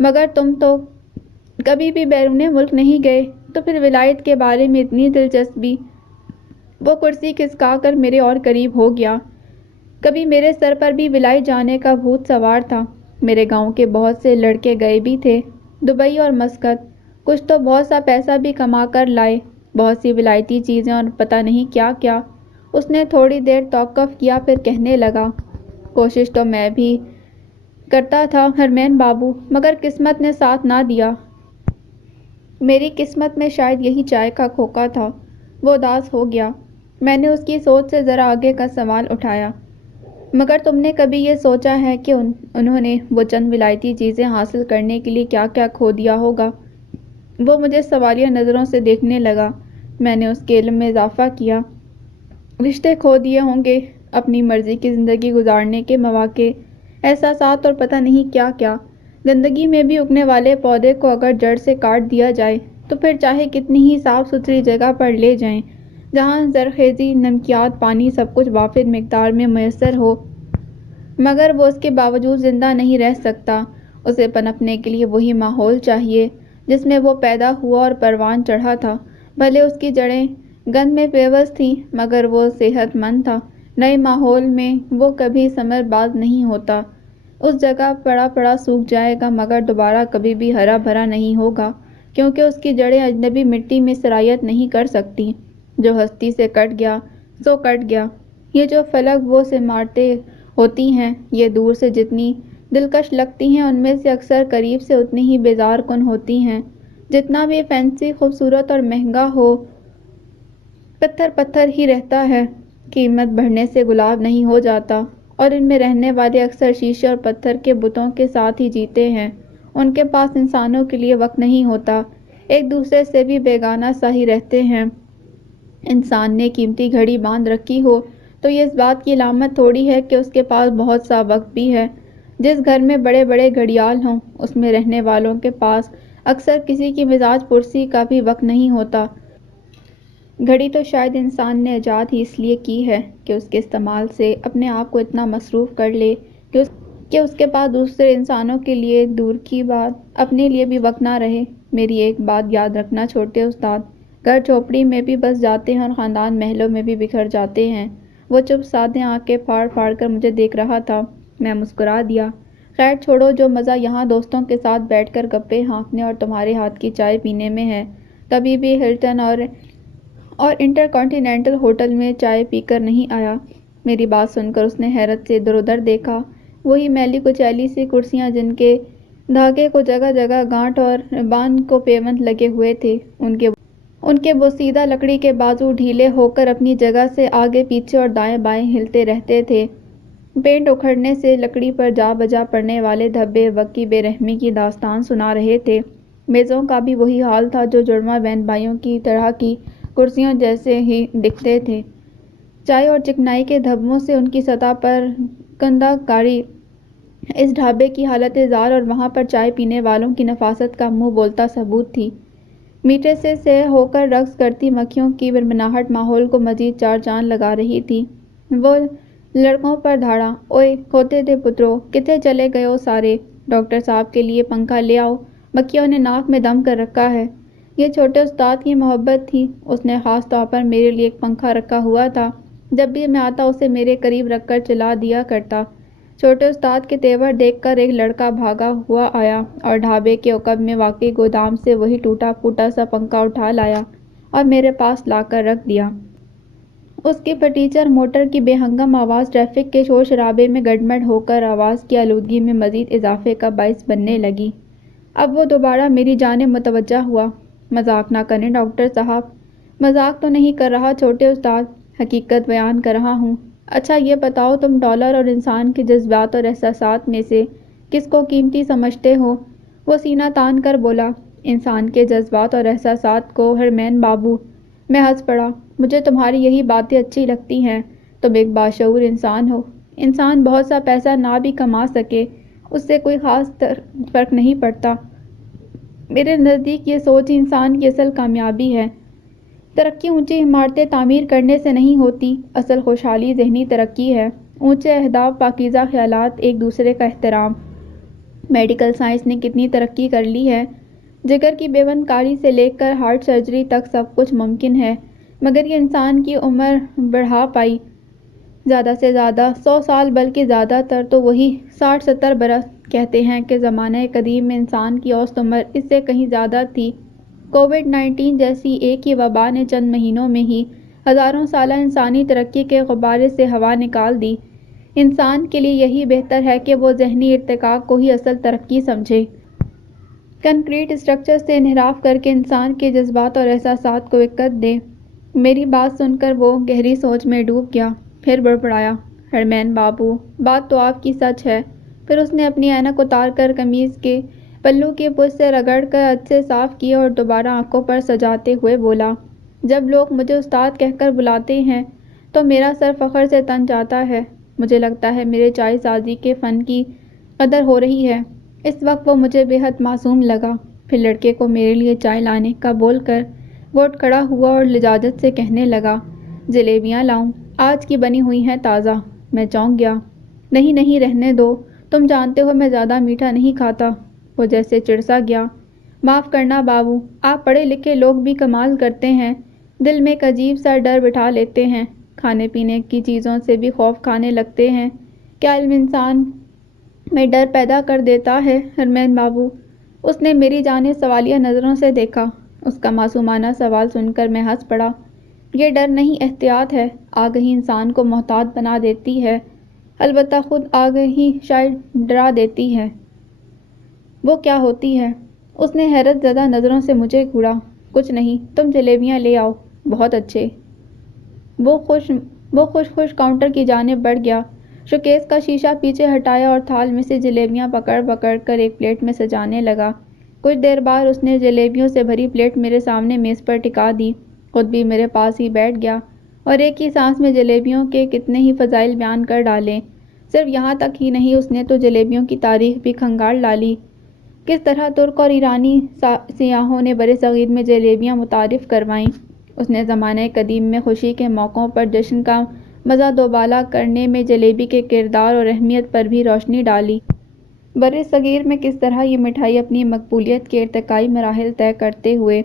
مگر تم تو کبھی بھی بیرون ملک نہیں گئے، تو پھر ولایت کے بارے میں اتنی دلچسپی؟ وہ کرسی کھسکا کر میرے اور قریب ہو گیا۔ کبھی میرے سر پر بھی ولایت جانے کا بھوت سوار تھا۔ میرے گاؤں کے بہت سے لڑکے گئے بھی تھے دبئی اور مسقط، کچھ تو بہت سا پیسہ بھی کما کر لائے، بہت سی ولایتی چیزیں اور پتہ نہیں کیا کیا۔ اس نے تھوڑی دیر توقف کیا، پھر کہنے لگا، کوشش تو میں بھی کرتا تھا ہرمین بابو، مگر قسمت نے ساتھ نہ دیا۔ میری قسمت میں شاید یہی چائے کا کھوکا تھا۔ وہ اداس ہو گیا۔ میں نے اس کی سوچ سے ذرا آگے کا سوال اٹھایا، مگر تم نے کبھی یہ سوچا ہے کہ انہوں نے وہ چند ولایتی چیزیں حاصل کرنے کے لیے کیا کیا کھو دیا ہوگا؟ وہ مجھے سوالیہ نظروں سے دیکھنے لگا۔ میں نے اس کے علم میں اضافہ کیا۔ رشتے کھو دیے ہوں گے، اپنی مرضی کی زندگی گزارنے کے مواقع، احساسات اور پتہ نہیں کیا کیا۔ گندگی میں بھی اگنے والے پودے کو اگر جڑ سے کاٹ دیا جائے تو پھر چاہے کتنی ہی صاف ستھری جگہ پر لے جائیں، جہاں زرخیزی، نمکیات، پانی سب کچھ وافر مقدار میں میسر ہو، مگر وہ اس کے باوجود زندہ نہیں رہ سکتا۔ اسے پنپنے کے لیے وہی ماحول چاہیے جس میں وہ پیدا ہوا اور پروان چڑھا تھا۔ بھلے اس کی جڑیں گند میں پیوست تھیں، مگر وہ صحت مند تھا۔ نئے ماحول میں وہ کبھی ثمر باز نہیں ہوتا۔ اس جگہ پڑا پڑا سوکھ جائے گا، مگر دوبارہ کبھی بھی ہرا بھرا نہیں ہوگا، کیونکہ اس کی جڑیں اجنبی مٹی میں سرایت نہیں کر سکتی۔ جو ہستی سے کٹ گیا سو کٹ گیا۔ یہ جو فلک وہ سمارتیں ہوتی ہیں، یہ دور سے جتنی دلکش لگتی ہیں، ان میں سے اکثر قریب سے اتنی ہی بیزار کن ہوتی ہیں۔ جتنا بھی فینسی، خوبصورت اور مہنگا ہو، پتھر پتھر ہی رہتا ہے، قیمت بڑھنے سے گلاب نہیں ہو جاتا۔ اور ان میں رہنے والے اکثر شیشے اور پتھر کے بتوں کے ساتھ ہی جیتے ہیں۔ ان کے پاس انسانوں کے لیے وقت نہیں ہوتا، ایک دوسرے سے بھی بیگانہ سا ہی رہتے ہیں۔ انسان نے قیمتی گھڑی باندھ رکھی ہو تو یہ اس بات کی علامت تھوڑی ہے کہ اس کے پاس بہت سا وقت بھی ہے۔ جس گھر میں بڑے بڑے گھڑیال ہوں، اس میں رہنے والوں کے پاس اکثر کسی کی مزاج پرسی کا بھی وقت نہیں ہوتا۔ گھڑی تو شاید انسان نے ایجاد ہی اس لیے کی ہے کہ اس کے استعمال سے اپنے آپ کو اتنا مصروف کر لے کہ اس کے پاس دوسرے انسانوں کے لیے دور کی بات اپنے لیے بھی وقت نہ رہے۔ میری ایک بات یاد رکھنا چھوٹے استاد، گھر جھوپڑی میں بھی بس جاتے ہیں اور خاندان محلوں میں بھی بکھر جاتے ہیں۔ وہ چپ سادھ آنکھیں پھاڑ پھاڑ کر مجھے دیکھ رہا تھا۔ میں مسکرا دیا۔ خیر چھوڑو، جو مزہ یہاں دوستوں کے ساتھ بیٹھ کر گپیں ہانکنے اور تمہارے ہاتھ کی چائے پینے میں ہے، کبھی بھی ہلٹن اور انٹر کانٹینینٹل ہوٹل میں چائے پی کر نہیں آیا۔ میری بات سن کر اس نے حیرت سے ادھر ادھر دیکھا۔ وہی میلی کچیلی سی کرسیاں جن کے دھاگے کو جگہ جگہ گانٹھ اور باندھ کو پیوند لگے ہوئے تھے، ان کے بوسیدہ لکڑی کے بازو ڈھیلے ہو کر اپنی جگہ سے آگے پیچھے اور دائیں بائیں ہلتے رہتے تھے۔ پینٹ اکھڑنے سے لکڑی پر جا بجا پڑنے والے دھبے وقت کی بے رحمی کی داستان سنا رہے تھے۔ میزوں کا بھی وہی حال تھا جو جڑواں بہن بھائیوں کی طرح کی کرسیوں جیسے ہی دکھتے تھے۔ چائے اور چکنائی کے دھبوں سے ان کی سطح پر کندہ کاری اس ڈھابے کی حالت زار اور وہاں پر چائے پینے والوں کی نفاست کا منہ بولتا ثبوت تھی۔ میٹھے سے سیر ہو کر رقص کرتی مکھیوں کی بھنبھناہٹ ماحول کو مزید چار چاند لگا رہی تھی۔ وہ لڑکوں پر دھاڑا، اوئے کھوتے دے پترو، کتے چلے گئے ہو سارے؟ ڈاکٹر صاحب کے لیے پنکھا لے آؤ، مکھیوں نے ناک میں دم کر رکھا ہے۔ یہ چھوٹے استاد کی محبت تھی۔ اس نے خاص طور پر میرے لیے ایک پنکھا رکھا ہوا تھا، جب بھی میں آتا اسے میرے قریب رکھ کر چلا دیا کرتا۔ چھوٹے استاد کے تیور دیکھ کر ایک لڑکا بھاگا ہوا آیا اور ڈھابے کے عقب میں واقع گودام سے وہی ٹوٹا پھوٹا سا پنکھا اٹھا لایا اور میرے پاس لا کر رکھ دیا۔ اس کی پھٹیچر موٹر کی بے ہنگم آواز ٹریفک کے شور شرابے میں گڈمڈ ہو کر آواز کی آلودگی میں مزید اضافے کا باعث بننے لگی۔ اب وہ دوبارہ میری جانب متوجہ ہوا۔ مذاق نہ کریں ڈاکٹر صاحب۔ مذاق تو نہیں کر رہا چھوٹے استاد، حقیقت بیان کر رہا ہوں۔ اچھا یہ بتاؤ، تم ڈالر اور انسان کے جذبات اور احساسات میں سے کس کو قیمتی سمجھتے ہو؟ وہ سینہ تان کر بولا، انسان کے جذبات اور احساسات کو ہرمین بابو۔ میں ہنس پڑا۔ مجھے تمہاری یہی باتیں اچھی لگتی ہیں۔ تم ایک باشعور انسان ہو۔ انسان بہت سا پیسہ نہ بھی کما سکے، اس سے کوئی خاص فرق نہیں پڑتا۔ میرے نزدیک یہ سوچ ہی انسان کی اصل کامیابی ہے۔ ترقی اونچی عمارتیں تعمیر کرنے سے نہیں ہوتی، اصل خوشحالی ذہنی ترقی ہے۔ اونچے اہداف، پاکیزہ خیالات، ایک دوسرے کا احترام۔ میڈیکل سائنس نے کتنی ترقی کر لی ہے۔ جگر کی پیوند کاری سے لے کر ہارٹ سرجری تک سب کچھ ممکن ہے، مگر یہ انسان کی عمر بڑھا پائی زیادہ سے زیادہ 100 سال، بلکہ زیادہ تر تو وہی 60-70 برس۔ کہتے ہیں کہ زمانہ قدیم میں انسان کی اوسط عمر اس سے کہیں زیادہ تھی۔ کووڈ-19 جیسی ایک ہی وبا نے چند مہینوں میں ہی ہزاروں سالہ انسانی ترقی کے غبارے سے ہوا نکال دی۔ انسان کے لیے یہی بہتر ہے کہ وہ ذہنی ارتقاء کو ہی اصل ترقی سمجھے۔ کنکریٹ اسٹرکچر سے انحراف کر کے انسان کے جذبات اور احساسات کو وقت دے۔ میری بات سن کر وہ گہری سوچ میں ڈوب گیا، پھر بڑبڑایا، ہرمین بابو، بات تو آپ کی سچ ہے۔ پھر اس نے اپنی اینک اتار کر قمیض کے پلو کی پشت سے رگڑ کر عدسے صاف کیے اور دوبارہ آنکھوں پر سجاتے ہوئے بولا، جب لوگ مجھے استاد کہہ کر بلاتے ہیں تو میرا سر فخر سے تن جاتا ہے۔ مجھے لگتا ہے میرے چائے سازی کے فن کی قدر ہو رہی ہے۔ اس وقت وہ مجھے بے حد معصوم لگا۔ پھر لڑکے کو میرے لیے چائے لانے کا بول کر وہ اٹھ کھڑا ہوا اور لجاجت سے کہنے لگا، جلیبیاں لاؤں؟ آج کی بنی ہوئی ہیں، تازہ۔ میں چونک گیا۔ نہیں نہیں، رہنے دو، تم جانتے ہو میں زیادہ میٹھا نہیں کھاتا۔ وہ جیسے چڑسا گیا۔ معاف کرنا بابو، آپ پڑھے لکھے لوگ بھی کمال کرتے ہیں، دل میں ایک عجیب سا ڈر بٹھا لیتے ہیں، کھانے پینے کی چیزوں سے بھی خوف کھانے لگتے ہیں۔ کیا علم انسان میں ڈر پیدا کر دیتا ہے ہرمین بابو؟ اس نے میری جانب سوالیہ نظروں سے دیکھا۔ اس کا معصومانہ سوال سن کر میں ہنس پڑا۔ یہ ڈر نہیں، احتیاط ہے۔ آگہی انسان کو محتاط بنا دیتی ہے، البتہ خود آگہی شاید ڈرا دیتی ہے۔ وہ کیا ہوتی ہے؟ اس نے حیرت زدہ نظروں سے مجھے گھورا۔ کچھ نہیں، تم جلیبیاں لے آؤ۔ بہت اچھے۔ وہ خوش کاؤنٹر کی جانب بڑھ گیا، شوکیس کا شیشہ پیچھے ہٹایا اور تھال میں سے جلیبیاں پکڑ پکڑ کر ایک پلیٹ میں سجانے لگا۔ کچھ دیر بعد اس نے جلیبیوں سے بھری پلیٹ میرے سامنے میز پر ٹکا دی، خود بھی میرے پاس ہی بیٹھ گیا اور ایک ہی سانس میں جلیبیوں کے کتنے ہی فضائل بیان کر ڈالے۔ صرف یہاں تک ہی نہیں، اس نے تو جلیبیوں کی تاریخ بھی کھنگال ڈالی، کس طرح ترک اور ایرانی سیاحوں نے برصغیر میں جلیبیاں متعارف کروائیں۔ اس نے زمانہ قدیم میں خوشی کے موقعوں پر جشن کا مزہ دوبالا کرنے میں جلیبی کے کردار اور اہمیت پر بھی روشنی ڈالی۔ برصغیر میں کس طرح یہ مٹھائی اپنی مقبولیت کے ارتقائی مراحل طے کرتے ہوئے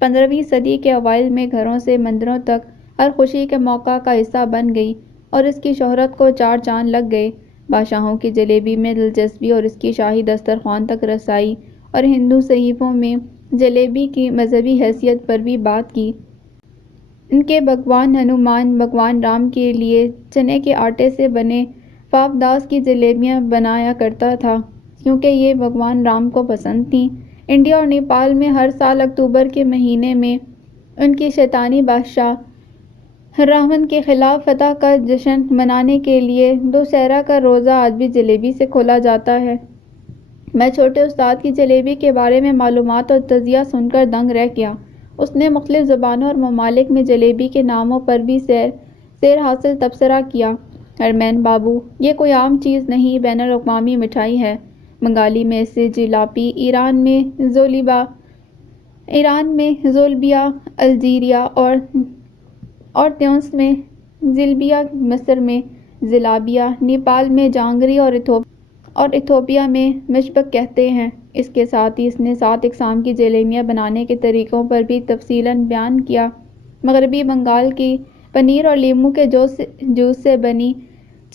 15ویں صدی کے اوائل میں گھروں سے مندروں تک ہر خوشی کے موقع کا حصہ بن گئی اور اس کی شہرت کو 4 چاند لگ گئے۔ بادشاہوں کی جلیبی میں دلچسپی اور اس کی شاہی دسترخوان تک رسائی، اور ہندو صحیفوں میں جلیبی کی مذہبی حیثیت پر بھی بات کی۔ ان کے بھگوان ہنومان بھگوان رام کے لیے چنے کے آٹے سے بنے پاپداس کی جلیبیاں بنایا کرتا تھا، کیونکہ یہ بھگوان رام کو پسند تھیں۔ انڈیا اور نیپال میں ہر سال اکتوبر کے مہینے میں ان کی شیطانی بادشاہ راون کے خلاف فتح کا جشن منانے کے لیے دسہرہ کا روزہ آج بھی جلیبی سے کھولا جاتا ہے۔ میں چھوٹے استاد کی جلیبی کے بارے میں معلومات اور تجزیہ سن کر دنگ رہ گیا۔ اس نے مختلف زبانوں اور ممالک میں جلیبی کے ناموں پر بھی سیر حاصل تبصرہ کیا۔ ہرمین بابو، یہ کوئی عام چیز نہیں، بین الاقوامی مٹھائی ہے۔ بنگالی میں اسے جیلاپی، ایران میں زولبیا، الجیریا اور تیونس میں زلبیا، مصر میں زلابیہ، نیپال میں جانگری اور ایتھوپیا میں مشبک کہتے ہیں۔ اس کے ساتھ ہی اس نے 7 اقسام کی جلیبیاں بنانے کے طریقوں پر بھی تفصیلاً بیان کیا۔ مغربی بنگال کی پنیر اور لیموں کے جوس سے بنی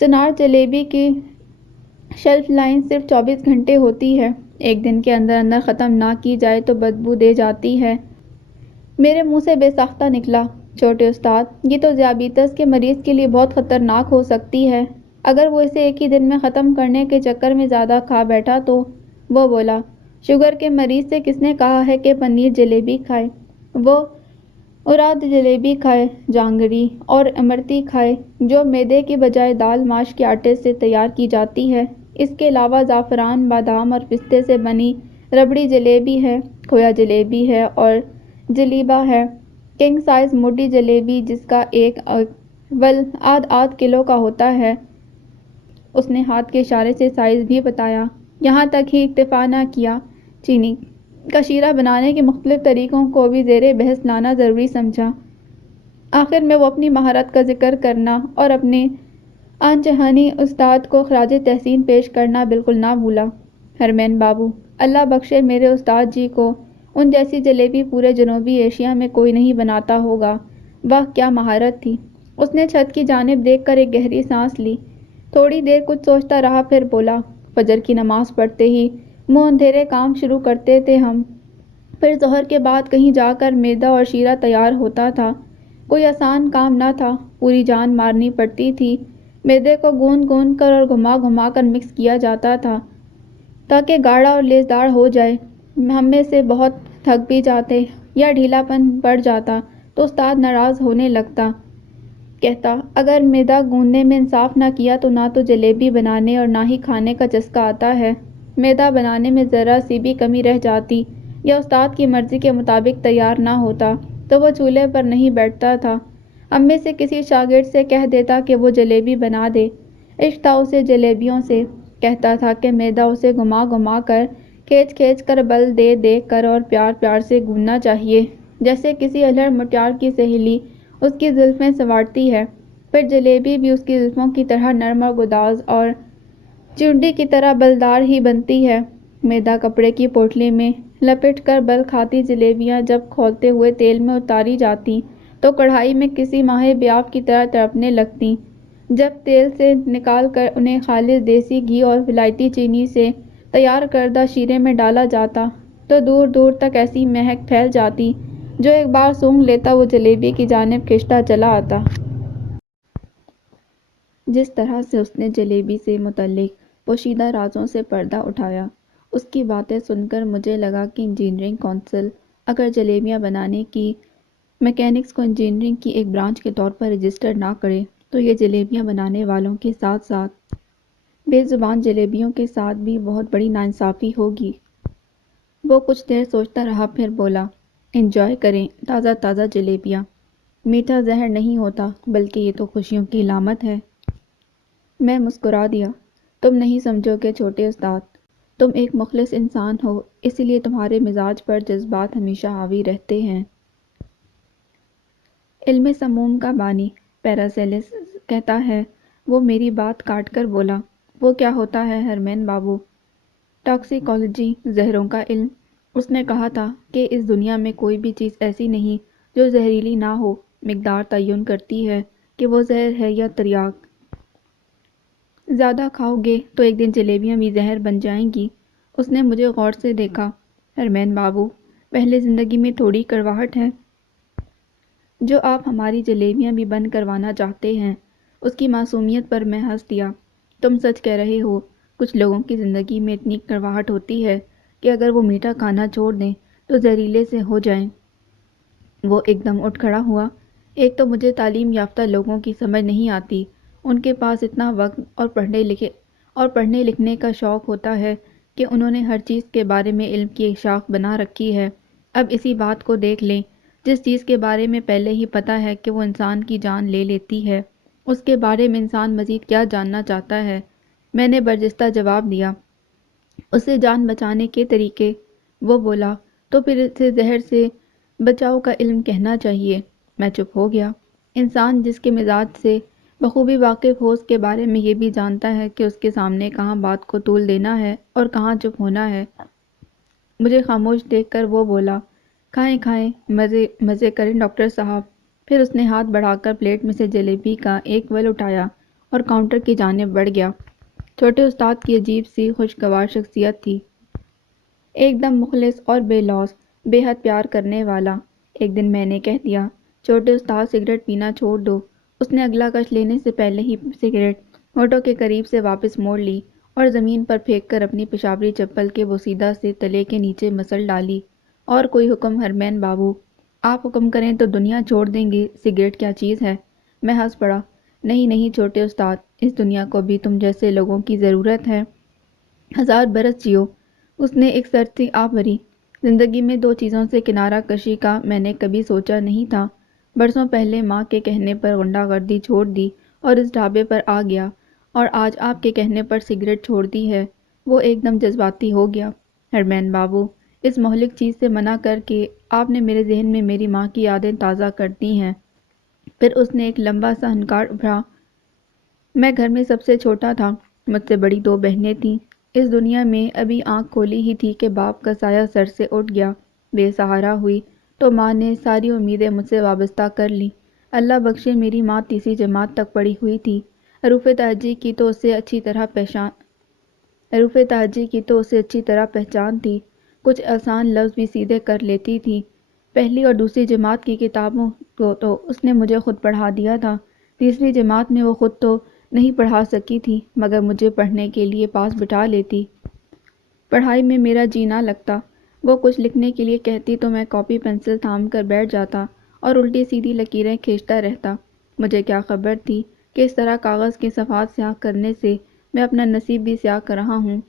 چنار جلیبی کی شیلف لائف صرف 24 گھنٹے ہوتی ہے، ایک دن کے اندر اندر ختم نہ کی جائے تو بدبو دے جاتی ہے۔ میرے منہ سے بے ساختہ نکلا، چھوٹے استاد، یہ تو ذیابیطس کے مریض کے لیے بہت خطرناک ہو سکتی ہے، اگر وہ اسے ایک ہی دن میں ختم کرنے کے چکر میں زیادہ کھا بیٹھا تو۔ وہ بولا، شوگر کے مریض سے کس نے کہا ہے کہ پنیر جلیبی کھائے؟ وہ اراد جلیبی کھائے، جانگری اور امرتی کھائے، جو میدے کی بجائے دال ماش کے آٹے سے تیار کی جاتی ہے۔ اس کے علاوہ زعفران، بادام اور پستے سے بنی ربڑی جلیبی ہے، کھویا جلیبی ہے اور جلیبہ ہے، کنگ سائز موٹی جلیبی جس کا ایک اول آدھ کلو کا ہوتا ہے۔ اس نے ہاتھ کے اشارے سے سائز بھی بتایا۔ یہاں تک ہی اکتفا نہ کیا، چینی کا شیرہ بنانے کے مختلف طریقوں کو بھی زیر بحث لانا ضروری سمجھا۔ آخر میں وہ اپنی مہارت کا ذکر کرنا اور اپنے انچہانی استاد کو خراج تحسین پیش کرنا بالکل نہ بھولا۔ ہرمین بابو، اللہ بخشے میرے استاد جی کو، ان جیسی جلیبی پورے جنوبی ایشیا میں کوئی نہیں بناتا ہوگا۔ واہ کیا مہارت تھی! اس نے چھت کی جانب دیکھ کر ایک گہری سانس لی۔ تھوڑی دیر کچھ سوچتا رہا، پھر بولا، فجر کی نماز پڑھتے ہی منہ اندھیرے کام شروع کرتے تھے ہم، پھر ظہر کے بعد کہیں جا کر میدا اور شیرہ تیار ہوتا تھا۔ کوئی آسان کام نہ تھا، پوری جان مارنی پڑتی تھی۔ میدے کو گوندھ گوندھ کر اور گھما گھما کر مکس کیا جاتا تھا تاکہ گاڑھا اور لیسدار ہو جائے۔ ہم میں سے بہت تھک بھی جاتے یا ڈھیلا پن پڑ جاتا تو استاد ناراض ہونے لگتا، کہتا اگر میدا گوندھنے میں انصاف نہ کیا تو نہ تو جلیبی بنانے اور نہ ہی کھانے کا چسکا آتا ہے۔ میدا بنانے میں ذرا سی بھی کمی رہ جاتی یا استاد کی مرضی کے مطابق تیار نہ ہوتا تو وہ چولہے پر نہیں بیٹھتا تھا، ہم میں سے کسی شاگرد سے کہہ دیتا کہ وہ جلیبی بنا دے۔ عشق تھا اسے جلیبیوں سے، کہتا تھا کہ میدا اسے گھما گھما کر، کھینچ کھینچ کر، بل دے دے کر اور پیار پیار سے گوندھنا چاہیے، جیسے کسی الہڑ مٹیار کی سہیلی اس کی زلفیں سنوارتی ہے، پھر جلیبی بھی اس کی زلفوں کی طرح نرم اور گداز اور چونٹی کی طرح بلدار ہی بنتی ہے۔ میدا کپڑے کی پوٹلی میں لپٹ کر بل کھاتی جلیبیاں جب کھولتے ہوئے تیل میں اتاری جاتی تو کڑھائی میں کسی ماہے بیاب کی طرح تڑپنے لگتیں۔ جب تیل سے نکال کر انہیں خالص دیسی گھی اور ولائتی چینی سے تیار کردہ شیرے میں ڈالا جاتا تو دور دور تک ایسی مہک پھیل جاتی، جو ایک بار سونگھ لیتا وہ جلیبی کی جانب کھنچتا چلا آتا۔ جس طرح سے اس نے جلیبی سے متعلق پوشیدہ رازوں سے پردہ اٹھایا، اس کی باتیں سن کر مجھے لگا کہ انجینئرنگ کونسل اگر جلیبیاں بنانے کی میکینکس کو انجینئرنگ کی ایک برانچ کے طور پر رجسٹر نہ کرے تو یہ جلیبیاں بنانے والوں کے ساتھ ساتھ بے زبان جلیبیوں کے ساتھ بھی بہت بڑی ناانصافی ہوگی۔ وہ کچھ دیر سوچتا رہا، پھر بولا، انجوائے کریں تازہ تازہ جلیبیاں، میٹھا زہر نہیں ہوتا بلکہ یہ تو خوشیوں کی علامت ہے۔ میں مسکرا دیا، تم نہیں سمجھو گے چھوٹے استاد، تم ایک مخلص انسان ہو، اسی لیے تمہارے مزاج پر جذبات ہمیشہ حاوی رہتے ہیں۔ علم سموم کا بانی پیراسیلس کہتا ہے۔ وہ میری بات کاٹ کر بولا، وہ کیا ہوتا ہے ہرمین بابو؟ ٹاکسیکولوجی، زہروں کا علم۔ اس نے کہا تھا کہ اس دنیا میں کوئی بھی چیز ایسی نہیں جو زہریلی نہ ہو، مقدار تعین کرتی ہے کہ وہ زہر ہے یا تریاک۔ زیادہ کھاؤ گے تو ایک دن جلیبیاں بھی زہر بن جائیں گی۔ اس نے مجھے غور سے دیکھا، ہرمین بابو، پہلے زندگی میں تھوڑی کڑواہٹ ہے جو آپ ہماری جلیبیاں بھی بند کروانا چاہتے ہیں۔ اس کی معصومیت پر میں ہنس دیا۔ تم سچ کہہ رہے ہو، کچھ لوگوں کی زندگی میں اتنی کڑواہٹ ہوتی ہے کہ اگر وہ میٹھا کھانا چھوڑ دیں تو زہریلے سے ہو جائیں۔ وہ ایک دم اٹھ کھڑا ہوا۔ ایک تو مجھے تعلیم یافتہ لوگوں کی سمجھ نہیں آتی، ان کے پاس اتنا وقت اور پڑھنے لکھنے کا شوق ہوتا ہے کہ انہوں نے ہر چیز کے بارے میں علم کی ایک شاخ بنا رکھی ہے۔ اب اسی بات کو دیکھ لیں، جس چیز کے بارے میں پہلے ہی پتہ ہے کہ وہ انسان کی جان لے لیتی ہے، اس کے بارے میں انسان مزید کیا جاننا چاہتا ہے؟ میں نے برجستہ جواب دیا، اسے جان بچانے کے طریقے۔ وہ بولا، تو پھر اسے زہر سے بچاؤ کا علم کہنا چاہیے۔ میں چپ ہو گیا۔ انسان جس کے مزاج سے بخوبی واقف ہو، اس کے بارے میں یہ بھی جانتا ہے کہ اس کے سامنے کہاں بات کو طول دینا ہے اور کہاں چپ ہونا ہے۔ مجھے خاموش دیکھ کر وہ بولا، کھائیں کھائیں، مزے کریں ڈاکٹر صاحب۔ پھر اس نے ہاتھ بڑھا کر پلیٹ میں سے جلیبی کا ایک ول اٹھایا اور کاؤنٹر کی جانب بڑھ گیا۔ چھوٹے استاد کی عجیب سی خوشگوار شخصیت تھی، ایک دم مخلص اور بے لوث، بے حد پیار کرنے والا۔ ایک دن میں نے کہہ دیا، چھوٹے استاد سگریٹ پینا چھوڑ دو۔ اس نے اگلا کش لینے سے پہلے ہی سگریٹ ہونٹوں کے قریب سے واپس موڑ لی اور زمین پر پھینک کر اپنی پشاوری چپل کے بوسیدہ سے تلے کے نیچے مسل ڈالی۔ اور کوئی حکم ہرمین بابو؟ آپ حکم کریں تو دنیا چھوڑ دیں گے، سگریٹ کیا چیز ہے؟ میں ہنس پڑا، نہیں نہیں چھوٹے استاد، اس دنیا کو بھی تم جیسے لوگوں کی ضرورت ہے۔ 1000 برس جیو۔ اس نے ایک سرد سی آہ بھری۔ زندگی میں دو چیزوں سے کنارہ کشی کا میں نے کبھی سوچا نہیں تھا۔ برسوں پہلے ماں کے کہنے پر غنڈہ گردی چھوڑ دی اور اس ڈھابے پر آ گیا، اور آج آپ کے کہنے پر سگریٹ چھوڑ دی ہے۔ وہ ایک دم جذباتی ہو گیا۔ ہرمین بابو، اس مہلک چیز سے منع کر کے آپ نے میرے ذہن میں میری ماں کی یادیں تازہ کر دی ہیں۔ پھر اس نے ایک لمبا سا ہنکار بھرا۔ میں گھر میں سب سے چھوٹا تھا، مجھ سے بڑی 2 بہنیں تھیں۔ اس دنیا میں ابھی آنکھ کھولی ہی تھی کہ باپ کا سایہ سر سے اٹھ گیا۔ بے سہارا ہوئی تو ماں نے ساری امیدیں مجھ سے وابستہ کر لیں۔ اللہ بخشے میری ماں تیسری جماعت تک پڑھی ہوئی تھی۔ حروف تہجی کی تو اسے اچھی طرح پہچان تھی۔ کچھ آسان لفظ بھی سیدھے کر لیتی تھی۔ پہلی اور دوسری جماعت کی کتابوں کو تو اس نے مجھے خود پڑھا دیا تھا۔ تیسری جماعت میں وہ خود تو نہیں پڑھا سکی تھی مگر مجھے پڑھنے کے لیے پاس بٹھا لیتی۔ پڑھائی میں میرا جی نہ لگتا۔ وہ کچھ لکھنے کے لیے کہتی تو میں کاپی پنسل تھام کر بیٹھ جاتا اور الٹی سیدھی لکیریں کھینچتا رہتا۔ مجھے کیا خبر تھی کہ اس طرح کاغذ کے صفحات سیاہ کرنے سے میں اپنا نصیب بھی سیاہ کر رہا ہوں۔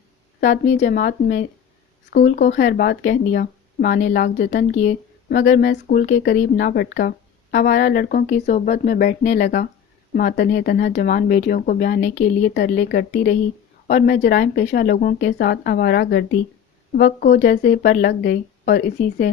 7ویں جماعت میں اسکول کو خیر بات کہہ دیا۔ ماں نے لاکھ جتن کیے مگر میں اسکول کے قریب نہ بھٹکا۔ آوارہ لڑکوں کی صحبت میں بیٹھنے لگا۔ ماں تنہے تنہا جوان بیٹیوں کو بیانے کے لیے ترلے کرتی رہی اور میں جرائم پیشہ لوگوں کے ساتھ آوارہ گردی۔ وقت کو جیسے پر لگ گئے اور اسی سے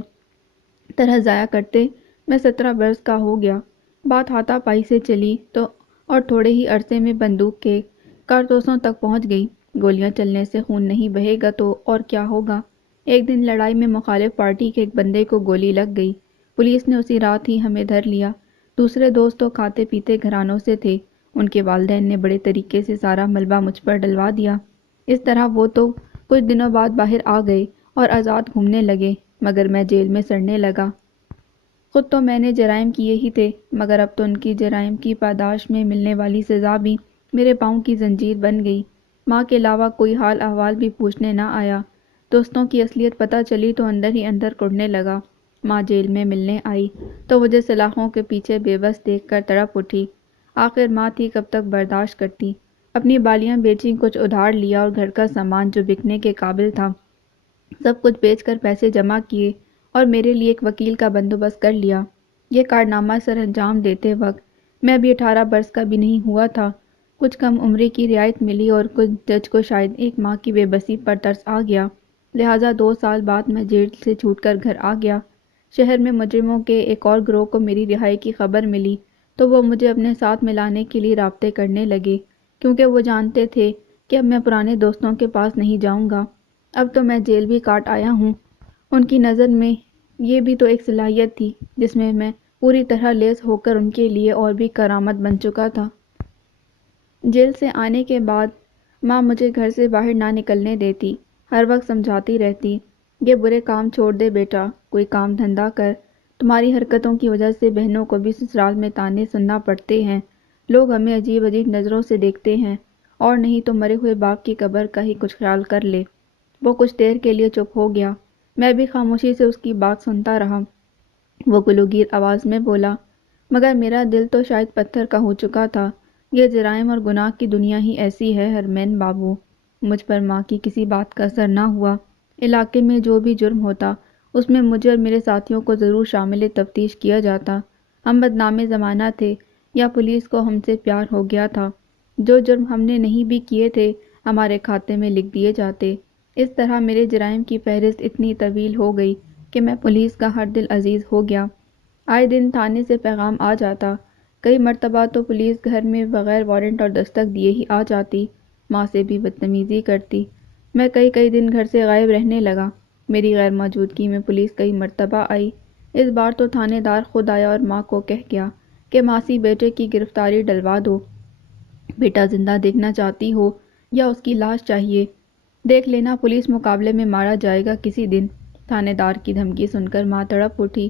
طرح ضائع کرتے میں 17 برس کا ہو گیا۔ بات ہاتھا پائی سے چلی تو اور تھوڑے ہی عرصے میں بندوق کے کارتوسوں تک پہنچ گئی۔ گولیاں چلنے سے خون نہیں بہے گا تو اور کیا ہوگا۔ ایک دن لڑائی میں مخالف پارٹی کے ایک بندے کو گولی لگ گئی۔ پولیس نے اسی رات ہی ہمیں دھر لیا۔ دوسرے دوست تو کھاتے پیتے گھرانوں سے تھے۔ ان کے والدین نے بڑے طریقے سے سارا ملبہ مجھ پر ڈلوا دیا۔ اس طرح وہ تو کچھ دنوں بعد باہر آ گئے اور آزاد گھومنے لگے مگر میں جیل میں سڑنے لگا۔ خود تو میں نے جرائم کیے ہی تھے مگر اب تو ان کی جرائم کی پاداش میں ملنے والی سزا بھی میرے پاؤں کی زنجیر بن گئی۔ ماں کے علاوہ کوئی حال احوال بھی پوچھنے نہ آیا۔ دوستوں کی اصلیت پتہ چلی تو اندر ہی اندر کڑنے لگا۔ ماں جیل میں ملنے آئی تو مجھے سلاخوں کے پیچھے بے بس دیکھ کر تڑپ اٹھی۔ آخر ماں تھی کب تک برداشت کرتی۔ اپنی بالیاں بیچیں، کچھ ادھار لیا اور گھر کا سامان جو بکنے کے قابل تھا سب کچھ بیچ کر پیسے جمع کیے اور میرے لیے ایک وکیل کا بندوبست کر لیا۔ یہ کارنامہ سر انجام دیتے وقت میں ابھی 18 برس کا بھی نہیں ہوا تھا۔ کچھ کم عمری کی رعایت ملی اور کچھ جج کو شاید ایک ماں کی بے بسی پر ترس آ گیا، لہٰذا 2 سال بعد میں جیل سے چھوٹ کر گھر آ گیا۔ شہر میں مجرموں کے ایک اور گروہ کو میری رہائی کی خبر ملی تو وہ مجھے اپنے ساتھ ملانے کے لیے رابطے کرنے لگے، کیونکہ وہ جانتے تھے کہ اب میں پرانے دوستوں کے پاس نہیں جاؤں گا۔ اب تو میں جیل بھی کاٹ آیا ہوں۔ ان کی نظر میں یہ بھی تو ایک صلاحیت تھی جس میں میں پوری طرح لیس ہو کر ان کے لیے اور بھی کرامت بن چکا تھا۔ جیل سے آنے کے بعد ماں مجھے گھر سے باہر نہ نکلنے دیتی، ہر وقت سمجھاتی رہتی، یہ برے کام چھوڑ دے بیٹا، کوئی کام دھندا کر، تمہاری حرکتوں کی وجہ سے بہنوں کو بھی سسرال میں طعنے سننا پڑتے ہیں، لوگ ہمیں عجیب عجیب نظروں سے دیکھتے ہیں، اور نہیں تو مرے ہوئے باپ کی قبر کا ہی کچھ خیال کر لے۔ وہ کچھ دیر کے لیے چپ ہو گیا۔ میں بھی خاموشی سے اس کی بات سنتا رہا۔ وہ گلوگیر آواز میں بولا، مگر میرا دل تو شاید پتھر کا ہو چکا تھا۔ یہ جرائم اور گناہ کی دنیا ہی ایسی ہے حرمین بابو۔ مجھ پر ماں کی کسی بات کا اثر نہ ہوا۔ علاقے میں جو بھی جرم ہوتا اس میں مجھے اور میرے ساتھیوں کو ضرور شامل تفتیش کیا جاتا۔ ہم بدنام زمانہ تھے یا پولیس کو ہم سے پیار ہو گیا تھا۔ جو جرم ہم نے نہیں بھی کیے تھے ہمارے کھاتے میں لکھ دیے جاتے۔ اس طرح میرے جرائم کی فہرست اتنی طویل ہو گئی کہ میں پولیس کا ہر دل عزیز ہو گیا۔ آئے دن تھانے سے پیغام آ جاتا، کئی مرتبہ تو پولیس گھر میں بغیر وارنٹ اور دستک دیے ہی آ جاتی، ماں سے بھی بدتمیزی کرتی۔ میں کئی دن گھر سے غائب رہنے لگا۔ میری غیر موجودگی میں پولیس کئی مرتبہ آئی۔ اس بار تو تھانے دار خود آیا اور ماں کو کہہ گیا کہ ماسی بیٹے کی گرفتاری ڈلوا دو، بیٹا زندہ دیکھنا چاہتی ہو یا اس کی لاش چاہیے؟ دیکھ لینا، پولیس مقابلے میں مارا جائے گا کسی دن۔ تھانے دار کی دھمکی سن کر ماں تڑپ اٹھی۔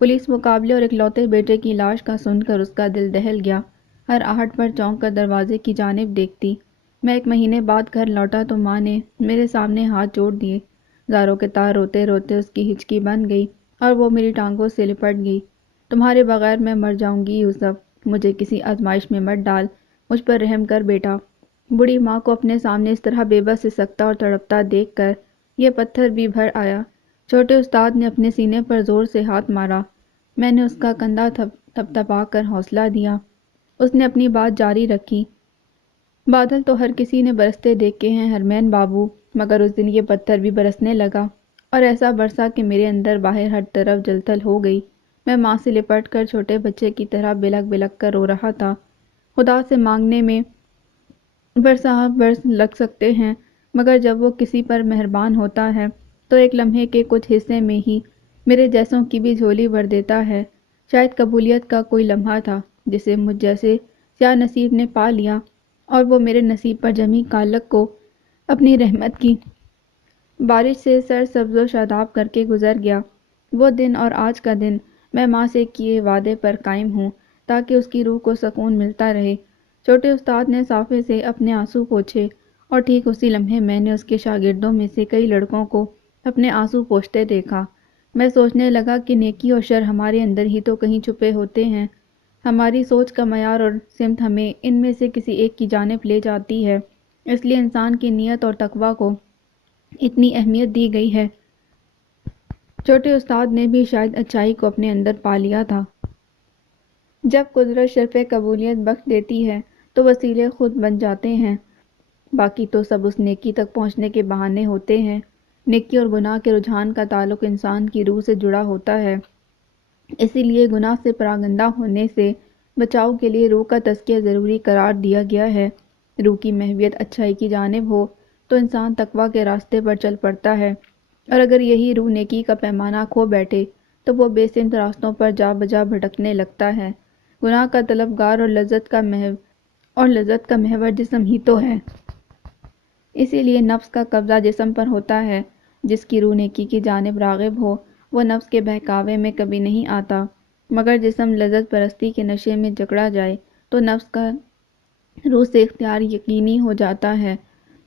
پولیس مقابلے اور اکلوتے بیٹے کی لاش کا سن کر اس کا دل دہل گیا۔ ہر آہٹ پر چونک کر دروازے کی جانب دیکھتی۔ میں 1 مہینے بعد گھر لوٹا تو ماں نے میرے سامنے ہاتھ جوڑ دیے۔ زاروں کے تار روتے روتے اس کی ہچکی بن گئی اور وہ میری ٹانگوں سے لپٹ گئی۔ تمہارے بغیر میں مر جاؤں گی یوسف، مجھے کسی آزمائش میں مت ڈال، مجھ پر رحم کر بیٹا۔ بوڑھی ماں کو اپنے سامنے اس طرح بے بس سسکتا اور تڑپتا دیکھ کر یہ پتھر بھی بھر آیا۔ چھوٹے استاد نے اپنے سینے پر زور سے ہاتھ مارا۔ میں نے اس کا کندھا تھپتھپا کر حوصلہ دیا۔ اس نے اپنی بات جاری رکھی، بادل تو ہر کسی نے برستے دیکھے ہیں حرمین بابو، مگر اس دن یہ پتھر بھی برسنے لگا اور ایسا برسا کہ میرے اندر باہر ہر طرف جلتھل ہو گئی۔ میں ماں سے لپٹ کر چھوٹے بچے کی طرح بلک بلک کر رو رہا تھا۔ خدا سے مانگنے میں برس لگ سکتے ہیں، مگر جب وہ کسی پر مہربان ہوتا ہے تو ایک لمحے کے کچھ حصے میں ہی میرے جیسوں کی بھی جھولی بھر دیتا ہے۔ شاید قبولیت کا کوئی لمحہ تھا جسے مجھ جیسے سیاہ نصیب نے پا لیا، اور وہ میرے نصیب پر جمی کالک کو اپنی رحمت کی بارش سے سر سبز و شاداب کر کے گزر گیا۔ وہ دن اور آج کا دن میں ماں سے کیے وعدے پر قائم ہوں تاکہ اس کی روح کو سکون ملتا رہے۔ چھوٹے استاد نے صافے سے اپنے آنسو پوچھے، اور ٹھیک اسی لمحے میں نے اس کے شاگردوں میں سے کئی لڑکوں کو اپنے آنسو پوچھتے دیکھا۔ میں سوچنے لگا کہ نیکی اور شر ہمارے اندر ہی تو کہیں چھپے ہوتے ہیں۔ ہماری سوچ کا معیار اور سمت ہمیں ان میں سے کسی ایک کی جانب لے جاتی ہے، اس لیے انسان کی نیت اور تقویٰ کو اتنی اہمیت دی گئی ہے۔ چھوٹے استاد نے بھی شاید اچائی کو اپنے اندر پا لیا تھا۔ جب قدرت شرف قبولیت بخش دیتی ہے تو وسیلے خود بن جاتے ہیں، باقی تو سب اس نیکی تک پہنچنے کے بہانے ہوتے ہیں۔ نیکی اور گناہ کے رجحان کا تعلق انسان کی روح سے جڑا ہوتا ہے، اسی لیے گناہ سے پراگندہ ہونے سے بچاؤ کے لیے روح کا تزکیہ ضروری قرار دیا گیا ہے۔ روح کی محویت اچھائی کی جانب ہو تو انسان تقویٰ کے راستے پر چل پڑتا ہے، اور اگر یہی روح نیکی کا پیمانہ کھو بیٹھے تو وہ بے سمت راستوں پر جا بجا بھٹکنے لگتا ہے۔ گناہ کا طلبگار اور لذت کا محور جسم ہی تو ہے، اسی لیے نفس کا قبضہ جسم پر ہوتا ہے۔ جس کی روح نیکی کی جانب راغب ہو وہ نفس کے بہکاوے میں کبھی نہیں آتا، مگر جسم لذت پرستی کے نشے میں جکڑا جائے تو نفس کا روح سے اختیار یقینی ہو جاتا ہے۔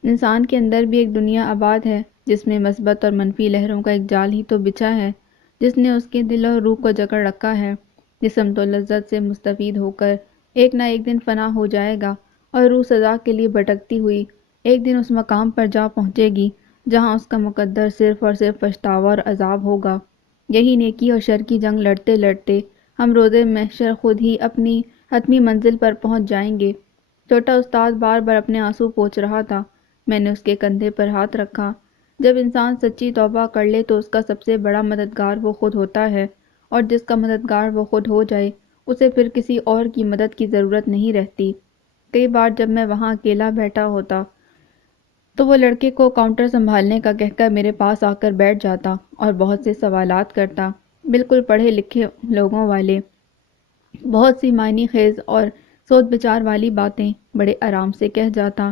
انسان کے اندر بھی ایک دنیا آباد ہے جس میں مثبت اور منفی لہروں کا ایک جال ہی تو بچھا ہے، جس نے اس کے دل اور روح کو جکڑ رکھا ہے۔ جسم تو لذت سے مستفید ہو کر ایک نہ ایک دن فنا ہو جائے گا، اور روح سزا کے لیے بھٹکتی ہوئی ایک دن اس مقام پر جا پہنچے گی جہاں اس کا مقدر صرف اور صرف پچھتاوا اور عذاب ہوگا۔ یہی نیکی اور شر کی جنگ لڑتے لڑتے ہم روز محشر خود ہی اپنی حتمی منزل پر پہنچ جائیں گے۔ چھوٹا استاد بار بار اپنے آنسو پوچھ رہا تھا۔ میں نے اس کے کندھے پر ہاتھ رکھا۔ جب انسان سچی توبہ کر لے تو اس کا سب سے بڑا مددگار وہ خود ہوتا ہے، اور جس کا مددگار وہ خود ہو جائے اسے پھر کسی اور کی مدد کی ضرورت نہیں رہتی۔ کئی بار جب میں وہاں اکیلا بیٹھا ہوتا تو وہ لڑکے کو کاؤنٹر سنبھالنے کا کہہ کر میرے پاس آ کر بیٹھ جاتا اور بہت سے سوالات کرتا، بالکل پڑھے لکھے لوگوں والے، بہت سی معنی خیز اور سوچ بچار والی باتیں بڑے آرام سے کہہ جاتا۔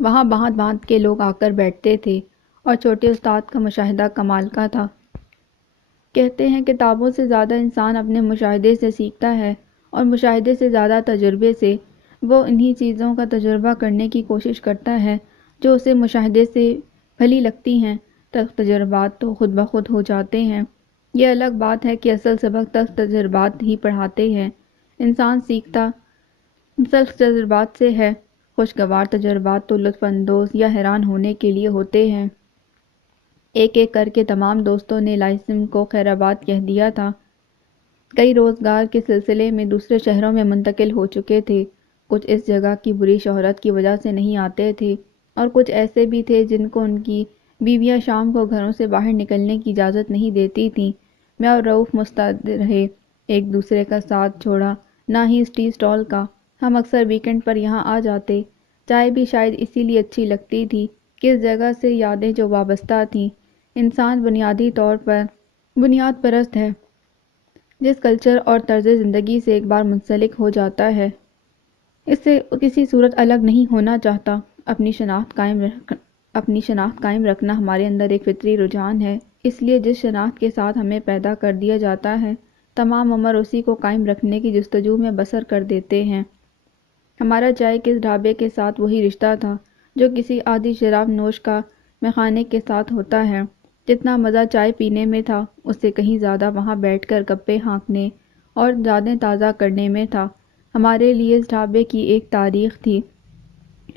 وہاں باندھ باندھ کے لوگ آ کر بیٹھتے تھے، اور چھوٹے استاد کا مشاہدہ کمال کا تھا۔ کہتے ہیں کتابوں سے زیادہ انسان اپنے مشاہدے سے سیکھتا ہے، اور مشاہدے سے زیادہ تجربے سے۔ وہ انہی چیزوں کا تجربہ کرنے کی کوشش کرتا ہے جو اسے مشاہدے سے بھلی لگتی ہیں، تجربات تو خود بخود ہو جاتے ہیں۔ یہ الگ بات ہے کہ اصل سبق تجربات ہی پڑھاتے ہیں۔ انسان سیکھتا سلف تجربات سے ہے۔ خوشگوار تجربات تو لطف اندوز یا حیران ہونے کے لیے ہوتے ہیں۔ ایک ایک کر کے تمام دوستوں نے لائسم کو خیرآباد کہہ دیا تھا۔ کئی روزگار کے سلسلے میں دوسرے شہروں میں منتقل ہو چکے تھے۔ کچھ اس جگہ کی بری شہرت کی وجہ سے نہیں آتے تھے، اور کچھ ایسے بھی تھے جن کو ان کی بیویاں شام کو گھروں سے باہر نکلنے کی اجازت نہیں دیتی تھیں۔ میں اور رؤف مستعد رہے، ایک دوسرے کا ساتھ چھوڑا نہ ہی اس ٹی اسٹال کا۔ ہم اکثر ویکنڈ پر یہاں آ جاتے۔ چائے بھی شاید اسی لیے اچھی لگتی تھی کہ اس جگہ سے یادیں جو وابستہ تھیں۔ انسان بنیادی طور پر بنیاد پرست ہے۔ جس کلچر اور طرز زندگی سے ایک بار منسلک ہو جاتا ہے اس سے کسی صورت الگ نہیں ہونا چاہتا۔ اپنی شناخت قائم رکھنا ہمارے اندر ایک فطری رجحان ہے، اس لیے جس شناخت کے ساتھ ہمیں پیدا کر دیا جاتا ہے تمام عمر اسی کو قائم رکھنے کی جستجو میں بسر کر دیتے ہیں۔ ہمارا چائے کے اس ڈھابے کے ساتھ وہی رشتہ تھا جو کسی عادی شراب نوش کا میخانے کے ساتھ ہوتا ہے۔ جتنا مزہ چائے پینے میں تھا اس سے کہیں زیادہ وہاں بیٹھ کر گپیں ہانکنے اور یادیں تازہ کرنے میں تھا۔ ہمارے لیے اس ڈھابے کی ایک تاریخ تھی۔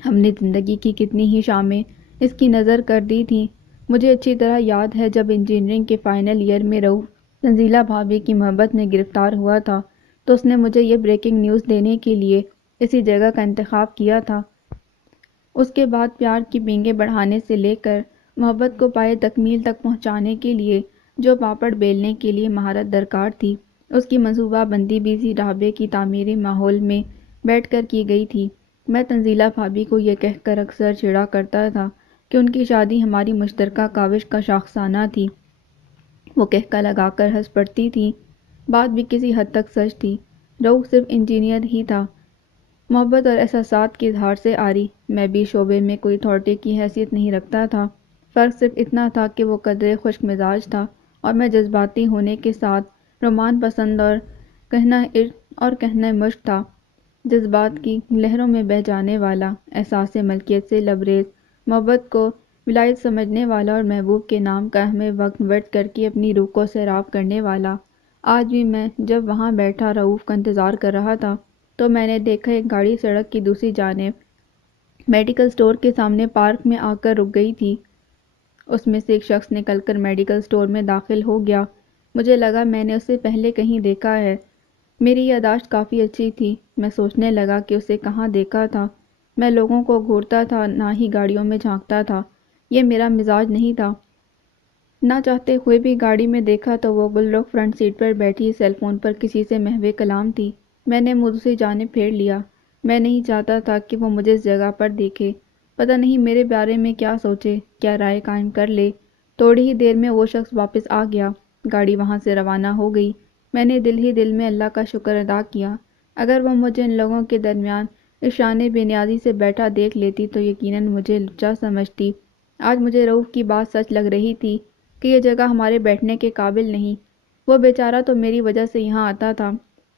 ہم نے زندگی کی کتنی ہی شامیں اس کی نظر کر دی تھیں۔ مجھے اچھی طرح یاد ہے جب انجینئرنگ کے فائنل ایئر میں رؤف تنزیلہ بھابھی کی محبت میں گرفتار ہوا تھا تو اس نے مجھے یہ بریکنگ نیوز دینے کے لیے اسی جگہ کا انتخاب کیا تھا۔ اس کے بعد پیار کی پینگیں بڑھانے سے لے کر محبت کو پائے تکمیل تک پہنچانے کے لیے جو پاپڑ بیلنے کے لیے مہارت درکار تھی اس کی منصوبہ بندی بھی اسی ڈھابے کی تعمیری ماحول میں بیٹھ کر کی گئی تھی۔ میں تنزیلہ بھابی کو یہ کہہ کر اکثر چڑھا کرتا تھا کہ ان کی شادی ہماری مشترکہ کاوش کا شاخسانہ تھی۔ وہ کہکا لگا کر ہنس پڑتی تھی۔ بات بھی کسی حد تک سچ تھی۔ رؤف صرف انجینئر ہی تھا، محبت اور احساسات کی اظہار سے عاری۔ میں بھی شعبے میں کوئی اتھارٹی کی حیثیت نہیں رکھتا تھا۔ فرق صرف اتنا تھا کہ وہ قدرے خشک مزاج تھا اور میں جذباتی ہونے کے ساتھ رومان پسند اور کہنہ مشق تھا۔ جذبات کی لہروں میں بہہ جانے والا، احساس ملکیت سے لبریز، محبت کو ولایت سمجھنے والا اور محبوب کے نام کا ہمیں وقت ورد کر کے اپنی روح کو سیراب کرنے والا۔ آج بھی میں جب وہاں بیٹھا رؤف کا انتظار کر رہا تھا تو میں نے دیکھا ایک گاڑی سڑک کی دوسری جانب میڈیکل سٹور کے سامنے پارک میں آ کر رک گئی تھی۔ اس میں سے ایک شخص نکل کر میڈیکل سٹور میں داخل ہو گیا۔ مجھے لگا میں نے اسے پہلے کہیں دیکھا ہے۔ میری یادداشت کافی اچھی تھی۔ میں سوچنے لگا کہ اسے کہاں دیکھا تھا۔ میں لوگوں کو گھورتا تھا، نہ ہی گاڑیوں میں جھانکتا تھا۔ یہ میرا مزاج نہیں تھا۔ نہ چاہتے ہوئے بھی گاڑی میں دیکھا تو وہ گل رخ فرنٹ سیٹ پر بیٹھی سیل فون پر کسی سے محو کلام تھی۔ میں نے منہ دوسری جانب پھیر لیا۔ میں نہیں چاہتا تھا کہ وہ مجھے اس جگہ پر دیکھے۔ پتہ نہیں میرے بارے میں کیا سوچے، کیا رائے قائم کر لے۔ تھوڑی ہی دیر میں وہ شخص واپس آ گیا۔ گاڑی وہاں سے روانہ ہو گئی۔ میں نے دل ہی دل میں اللہ کا شکر ادا کیا۔ اگر وہ مجھے ان لوگوں کے درمیان اس شان بے نیازی سے بیٹھا دیکھ لیتی تو یقیناً مجھے لچا سمجھتی۔ آج مجھے رؤف کی بات سچ لگ رہی تھی کہ یہ جگہ ہمارے بیٹھنے کے قابل نہیں۔ وہ بیچارہ تو میری وجہ سے یہاں آتا تھا۔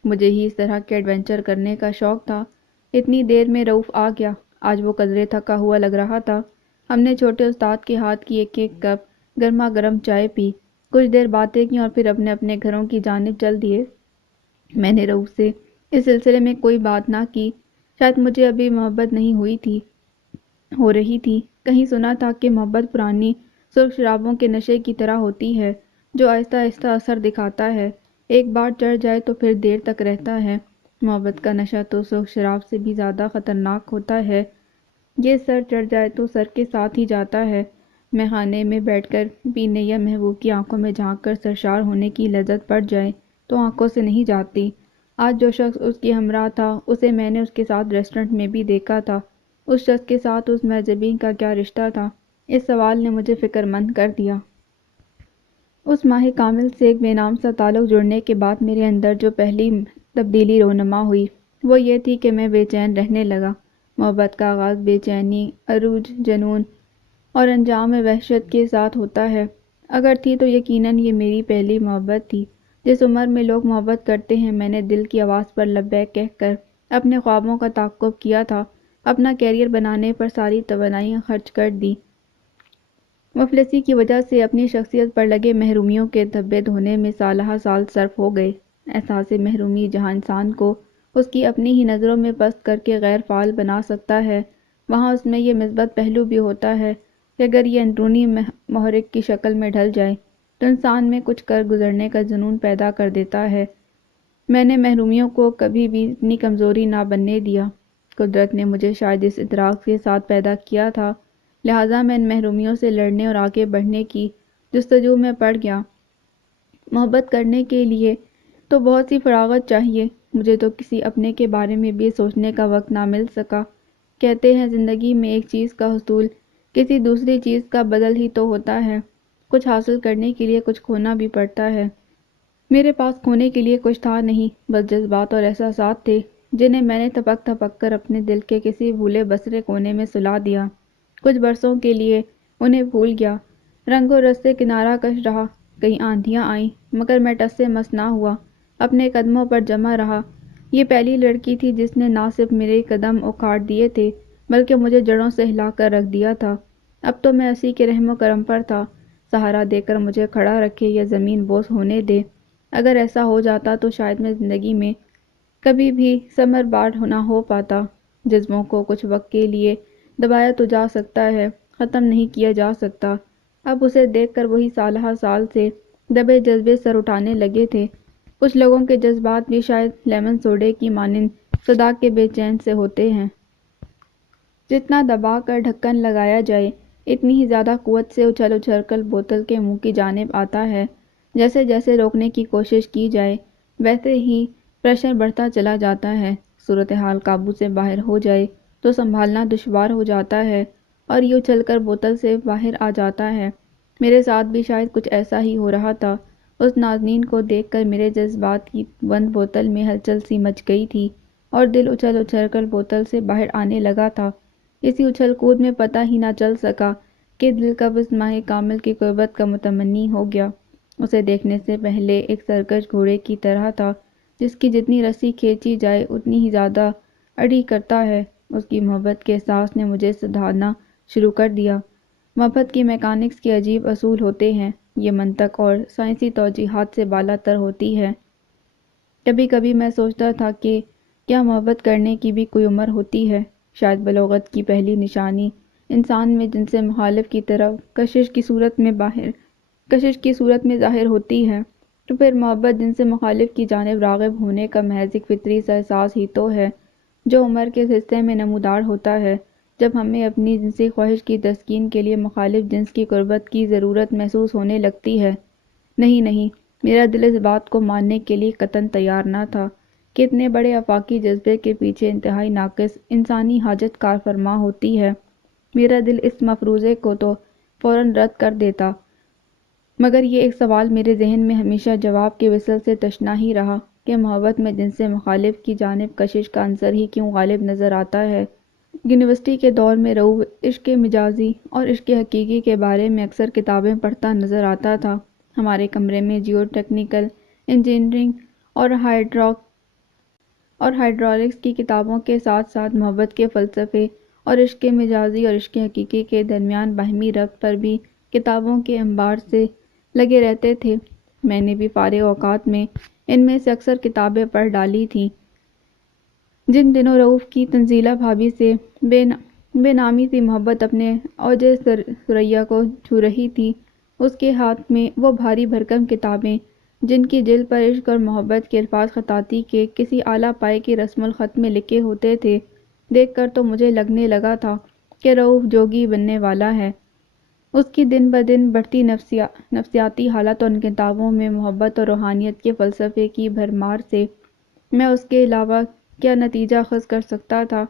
مجھے ہی اس طرح کے ایڈونچر کرنے کا شوق تھا۔ اتنی دیر میں رؤف آ گیا۔ آج وہ قدرے تھکا ہوا لگ رہا تھا۔ ہم نے چھوٹے استاد کے ہاتھ کی ایک ایک کپ گرما گرم چائے پی، کچھ دیر باتیں کی اور پھر اپنے اپنے گھروں کی جانب چل دیے۔ میں نے رؤف سے اس سلسلے میں کوئی بات نہ کی۔ شاید مجھے ابھی محبت نہیں ہو رہی تھی۔ کہیں سنا تھا کہ محبت پرانی سرخ شرابوں کے نشے کی طرح ہوتی ہے جو آہستہ آہستہ اثر دکھاتا ہے۔ ایک بار چڑھ جائے تو پھر دیر تک رہتا ہے۔ محبت کا نشہ تو سرخ شراب سے بھی زیادہ خطرناک ہوتا ہے۔ یہ سر چڑھ جائے تو سر کے ساتھ ہی جاتا ہے۔ میخانے میں بیٹھ کر پینے یا محبوب کی آنکھوں میں جھانک کر سرشار ہونے کی لذت پڑ جائے تو آنکھوں سے نہیں جاتی۔ آج جو شخص اس کی ہمراہ تھا اسے میں نے اس کے ساتھ ریسٹورنٹ میں بھی دیکھا تھا۔ اس شخص کے ساتھ اس مہذبی کا کیا رشتہ تھا؟ اس سوال نے مجھے فکر مند کر دیا۔ اس ماہ کامل سے ایک بے نام سا تعلق جڑنے کے بعد میرے اندر جو پہلی تبدیلی رونما ہوئی وہ یہ تھی کہ میں بے چین رہنے لگا۔ محبت کا آغاز بے چینی، عروج، جنون اور انجام وحشت کے ساتھ ہوتا ہے۔ اگر تھی تو یقیناً یہ میری پہلی محبت تھی۔ جس عمر میں لوگ محبت کرتے ہیں میں نے دل کی آواز پر لبیک کہہ کر اپنے خوابوں کا تعاقب کیا تھا، اپنا کیریئر بنانے پر ساری توانائیاں خرچ کر دی۔ مفلسی کی وجہ سے اپنی شخصیت پر لگے محرومیوں کے دھبے دھونے میں سالہ سال صرف ہو گئے۔ احساس محرومی جہاں انسان کو اس کی اپنی ہی نظروں میں پست کر کے غیر فعال بنا سکتا ہے، وہاں اس میں یہ مثبت پہلو بھی ہوتا ہے کہ اگر یہ اندرونی محرک کی شکل میں ڈھل جائے تو انسان میں کچھ کر گزرنے کا جنون پیدا کر دیتا ہے۔ میں نے محرومیوں کو کبھی بھی اتنی کمزوری نہ بننے دیا۔ قدرت نے مجھے شاید اس ادراک کے ساتھ پیدا کیا تھا، لہٰذا میں ان محرومیوں سے لڑنے اور آگے بڑھنے کی جستجو میں پڑ گیا۔ محبت کرنے کے لیے تو بہت سی فراغت چاہیے، مجھے تو کسی اپنے کے بارے میں بھی سوچنے کا وقت نہ مل سکا۔ کہتے ہیں زندگی میں ایک چیز کا حصول کسی دوسری چیز کا بدل ہی تو ہوتا ہے۔ کچھ حاصل کرنے کے لیے کچھ کھونا بھی پڑتا ہے۔ میرے پاس کھونے کے لیے کچھ تھا نہیں، بس جذبات اور احساسات تھے جنہیں میں نے تھپک تھپک کر اپنے دل کے کسی بھولے بسرے کونے میں سلا دیا۔ کچھ برسوں کے لیے انہیں بھول گیا، رنگ و رس سے کنارہ کش رہا۔ کئی آندھیاں آئیں مگر میں ٹس سے مس نہ ہوا، اپنے قدموں پر جمع رہا۔ یہ پہلی لڑکی تھی جس نے نہ صرف میرے قدم اکھاڑ دیے تھے بلکہ مجھے جڑوں سے ہلا کر رکھ دیا تھا۔ اب تو میں اسی کے رحم و کرم پر تھا، سہارا دے کر مجھے کھڑا رکھے یا زمین بوس ہونے دے۔ اگر ایسا ہو جاتا تو شاید میں زندگی میں کبھی بھی ثمر بار نہ ہو پاتا۔ جذبوں کو کچھ وقت کے لیے دبایا تو جا سکتا ہے، ختم نہیں کیا جا سکتا۔ اب اسے دیکھ کر وہی سالہ سال سے دبے جذبے سر اٹھانے لگے تھے۔ کچھ لوگوں کے جذبات بھی شاید لیمن سوڈے کی مانند صدا کے بے چین سے ہوتے ہیں۔ جتنا دبا کر ڈھکن لگایا جائے اتنی ہی زیادہ قوت سے اچھل اچھل کر بوتل کے منہ کی جانب آتا ہے۔ جیسے جیسے روکنے کی کوشش کی جائے ویسے ہی پریشر بڑھتا چلا جاتا ہے۔ صورتحال قابو سے باہر ہو جائے تو سنبھالنا دشوار ہو جاتا ہے اور یہ اچھل کر بوتل سے باہر آ جاتا ہے۔ میرے ساتھ بھی شاید کچھ ایسا ہی ہو رہا تھا۔ اس نازنین کو دیکھ کر میرے جذبات کی بند بوتل میں ہلچل سی مچ گئی تھی اور دل اچھل اچھل کر بوتل سے باہر آنے لگا تھا۔ اسی اچھل کود میں پتہ ہی نہ چل سکا کہ دل کب اس ماہ کامل کی قربت کا متمنی ہو گیا۔ اسے دیکھنے سے پہلے ایک سرکش گھوڑے کی طرح تھا جس کی جتنی رسی کھینچی جائے اتنی ہی زیادہ اڑی کرتا ہے۔ اس کی محبت کے احساس نے مجھے سدھارنا شروع کر دیا۔ محبت کی میکانکس کے عجیب اصول ہوتے ہیں۔ یہ منطق اور سائنسی توجیہات سے بالا تر ہوتی ہے۔ کبھی کبھی میں سوچتا تھا کہ کیا محبت کرنے کی بھی کوئی عمر ہوتی ہے؟ شاید بلوغت کی پہلی نشانی انسان میں جنس مخالف کی طرف کشش کی صورت میں ظاہر ہوتی ہے، تو پھر محبت جنس مخالف کی جانب راغب ہونے کا محض ایک فطری سا احساس ہی تو ہے جو عمر کے اس حصے میں نمودار ہوتا ہے جب ہمیں اپنی جنسی خواہش کی تسکین کے لیے مخالف جنس کی قربت کی ضرورت محسوس ہونے لگتی ہے۔ نہیں، میرا دل اس بات کو ماننے کے لیے قطعاً تیار نہ تھا کہ اتنے بڑے آفاقی جذبے کے پیچھے انتہائی ناقص انسانی حاجت کار فرما ہوتی ہے۔ میرا دل اس مفروضے کو تو فوراً رد کر دیتا، مگر یہ ایک سوال میرے ذہن میں ہمیشہ جواب کے وصل سے تشنا ہی رہا کہ محبت میں جنس مخالف کی جانب کشش کا عنصر ہی کیوں غالب نظر آتا ہے۔ یونیورسٹی کے دور میں رؤوف عشق مجازی اور عشق حقیقی کے بارے میں اکثر کتابیں پڑھتا نظر آتا تھا۔ ہمارے کمرے میں جیو ٹیکنیکل انجینئرنگ اور ہائیڈرولکس کی کتابوں کے ساتھ ساتھ محبت کے فلسفے اور عشق مجازی اور عشق حقیقی کے درمیان باہمی ربط پر بھی کتابوں کے انبار سے لگے رہتے تھے۔ میں نے بھی فارغ اوقات میں ان میں سے اکثر کتابیں پڑھ ڈالی تھیں۔ جن دنوں رؤوف کی تنزیلہ بھابھی سے بے نامی سی محبت اپنے اوج ثریا کو چھو رہی تھی، اس کے ہاتھ میں وہ بھاری بھرکم کتابیں جن کی جلد پر عشق اور محبت کے الفاظ خطاطی کے کسی اعلیٰ پائے کی رسم الخط میں لکھے ہوتے تھے، دیکھ کر تو مجھے لگنے لگا تھا کہ رؤوف جوگی بننے والا ہے۔ اس کی دن بدن بڑھتی نفسیاتی حالت اور ان کتابوں میں محبت اور روحانیت کے فلسفے کی بھرمار سے میں اس کے علاوہ کیا نتیجہ اخذ کر سکتا تھا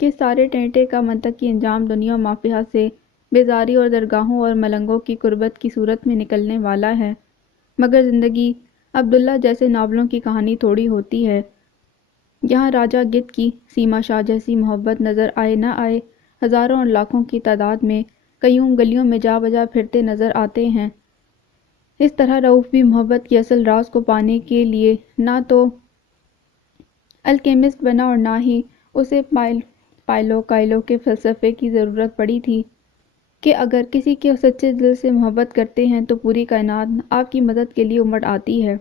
کہ سارے ٹینٹے کا منطقی انجام دنیا مافیہا سے بیزاری اور درگاہوں اور ملنگوں کی قربت کی صورت میں نکلنے والا ہے۔ مگر زندگی عبداللہ جیسے ناولوں کی کہانی تھوڑی ہوتی ہے۔ یہاں راجہ گدھ کی سیما شاہ جیسی محبت نظر آئے نہ آئے، ہزاروں اور لاکھوں کی تعداد میں قیوم گلیوں میں جا بجا پھرتے نظر آتے ہیں۔ اس طرح رؤوف بھی محبت کی اصل راز کو پانے کے لیے نہ تو الکیمسٹ بنا اور نہ ہی اسے پائلو کائلو کے فلسفے کی ضرورت پڑی تھی کہ اگر کسی کے سچے دل سے محبت کرتے ہیں تو پوری کائنات آپ کی مدد کے لیے امڑ آتی ہے۔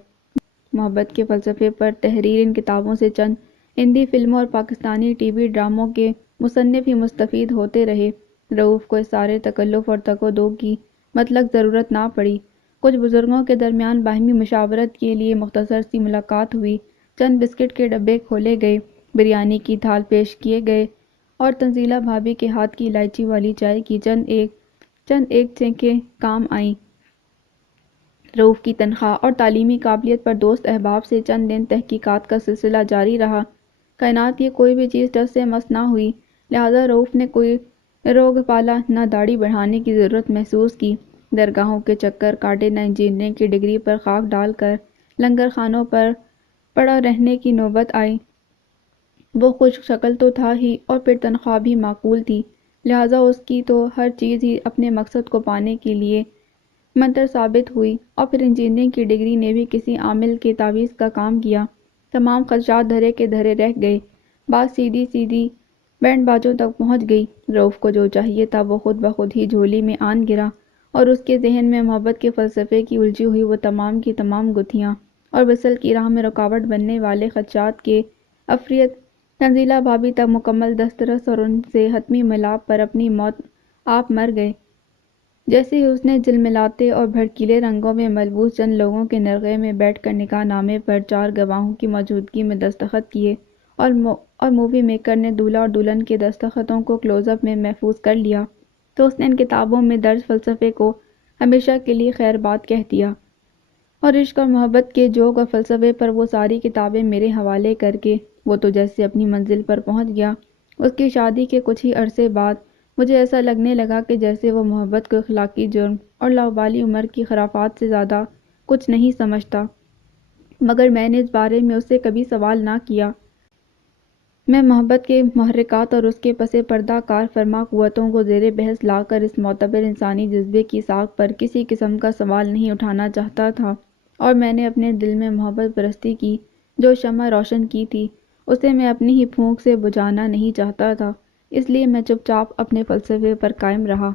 محبت کے فلسفے پر تحریر ان کتابوں سے چند ہندی فلموں اور پاکستانی ٹی وی ڈراموں کے مصنف ہی مستفید ہوتے رہے۔ رؤوف کو اس سارے تکلف اور تگ و دو کی مطلق ضرورت نہ پڑی۔ کچھ بزرگوں کے درمیان باہمی مشاورت کے لیے مختصر سی ملاقات ہوئی، چند بسکٹ کے ڈبے کھولے گئے، بریانی کی تھال پیش کیے گئے اور تنزیلہ بھابھی کے ہاتھ کی الائچی والی چائے کی چند ایک چینکیں کام آئیں۔ رؤوف کی تنخواہ اور تعلیمی قابلیت پر دوست احباب سے چند دن تحقیقات کا سلسلہ جاری رہا۔ کائنات کی کوئی بھی چیز ٹس سے مس نہ ہوئی، لہٰذا رؤوف نے کوئی روگ پالا نہ داڑھی بڑھانے کی ضرورت محسوس کی، درگاہوں کے چکر کاٹے نہ انجینئرنگ کی ڈگری پر خاک ڈال کر لنگر خانوں پر پڑا رہنے کی نوبت آئی۔ وہ خشک شکل تو تھا ہی اور پھر تنخواہ بھی معقول تھی، لہٰذا اس کی تو ہر چیز ہی اپنے مقصد کو پانے کے لیے منتر ثابت ہوئی، اور پھر انجینئرنگ کی ڈگری نے بھی کسی عامل کے تعویذ کا کام کیا۔ تمام خدشات دھرے کے دھرے رہ گئے، بات سیدھی بینڈ باجوں تک پہنچ گئی۔ رؤوف کو جو چاہیے تھا وہ خود بخود ہی جھولی میں آن گرا، اور اس کے ذہن میں محبت کے فلسفے کی الجھی ہوئی وہ تمام کی تمام گتھیاں اور وصل کی راہ میں رکاوٹ بننے والے خدشات کے افریت تنزیلہ بھابھی تک مکمل دسترس اور ان سے حتمی ملاپ پر اپنی موت آپ مر گئے۔ جیسے ہی اس نے جلملاتے اور بھڑکیلے رنگوں میں ملبوس چند لوگوں کے نرغے میں بیٹھ کر نکاح نامے پر 4 گواہوں کی موجودگی میں دستخط کیے اور مووی میکر نے دولہا اور دلہن کے دستخطوں کو کلوز اپ میں محفوظ کر لیا، تو اس نے ان کتابوں میں درج فلسفے کو ہمیشہ کے لیے خیر باد کہہ دیا۔ اور عشق اور محبت کے جوگ اور فلسفے پر وہ ساری کتابیں میرے حوالے کر کے وہ تو جیسے اپنی منزل پر پہنچ گیا۔ اس کی شادی کے کچھ ہی عرصے بعد مجھے ایسا لگنے لگا کہ جیسے وہ محبت کو اخلاقی جرم اور لاابالی عمر کی خرافات سے زیادہ کچھ نہیں سمجھتا، مگر میں نے اس بارے میں اس سے کبھی سوال نہ کیا۔ میں محبت کے محرکات اور اس کے پس پردہ کار فرما قوتوں کو زیر بحث لا کر اس معتبر انسانی جذبے کی ساکھ پر کسی قسم کا سوال نہیں اٹھانا چاہتا تھا، اور میں نے اپنے دل میں محبت پرستی کی جو شمع روشن کی تھی اسے میں اپنی ہی پھونک سے بجھانا نہیں چاہتا تھا، اس لیے میں چپ چاپ اپنے فلسفے پر قائم رہا۔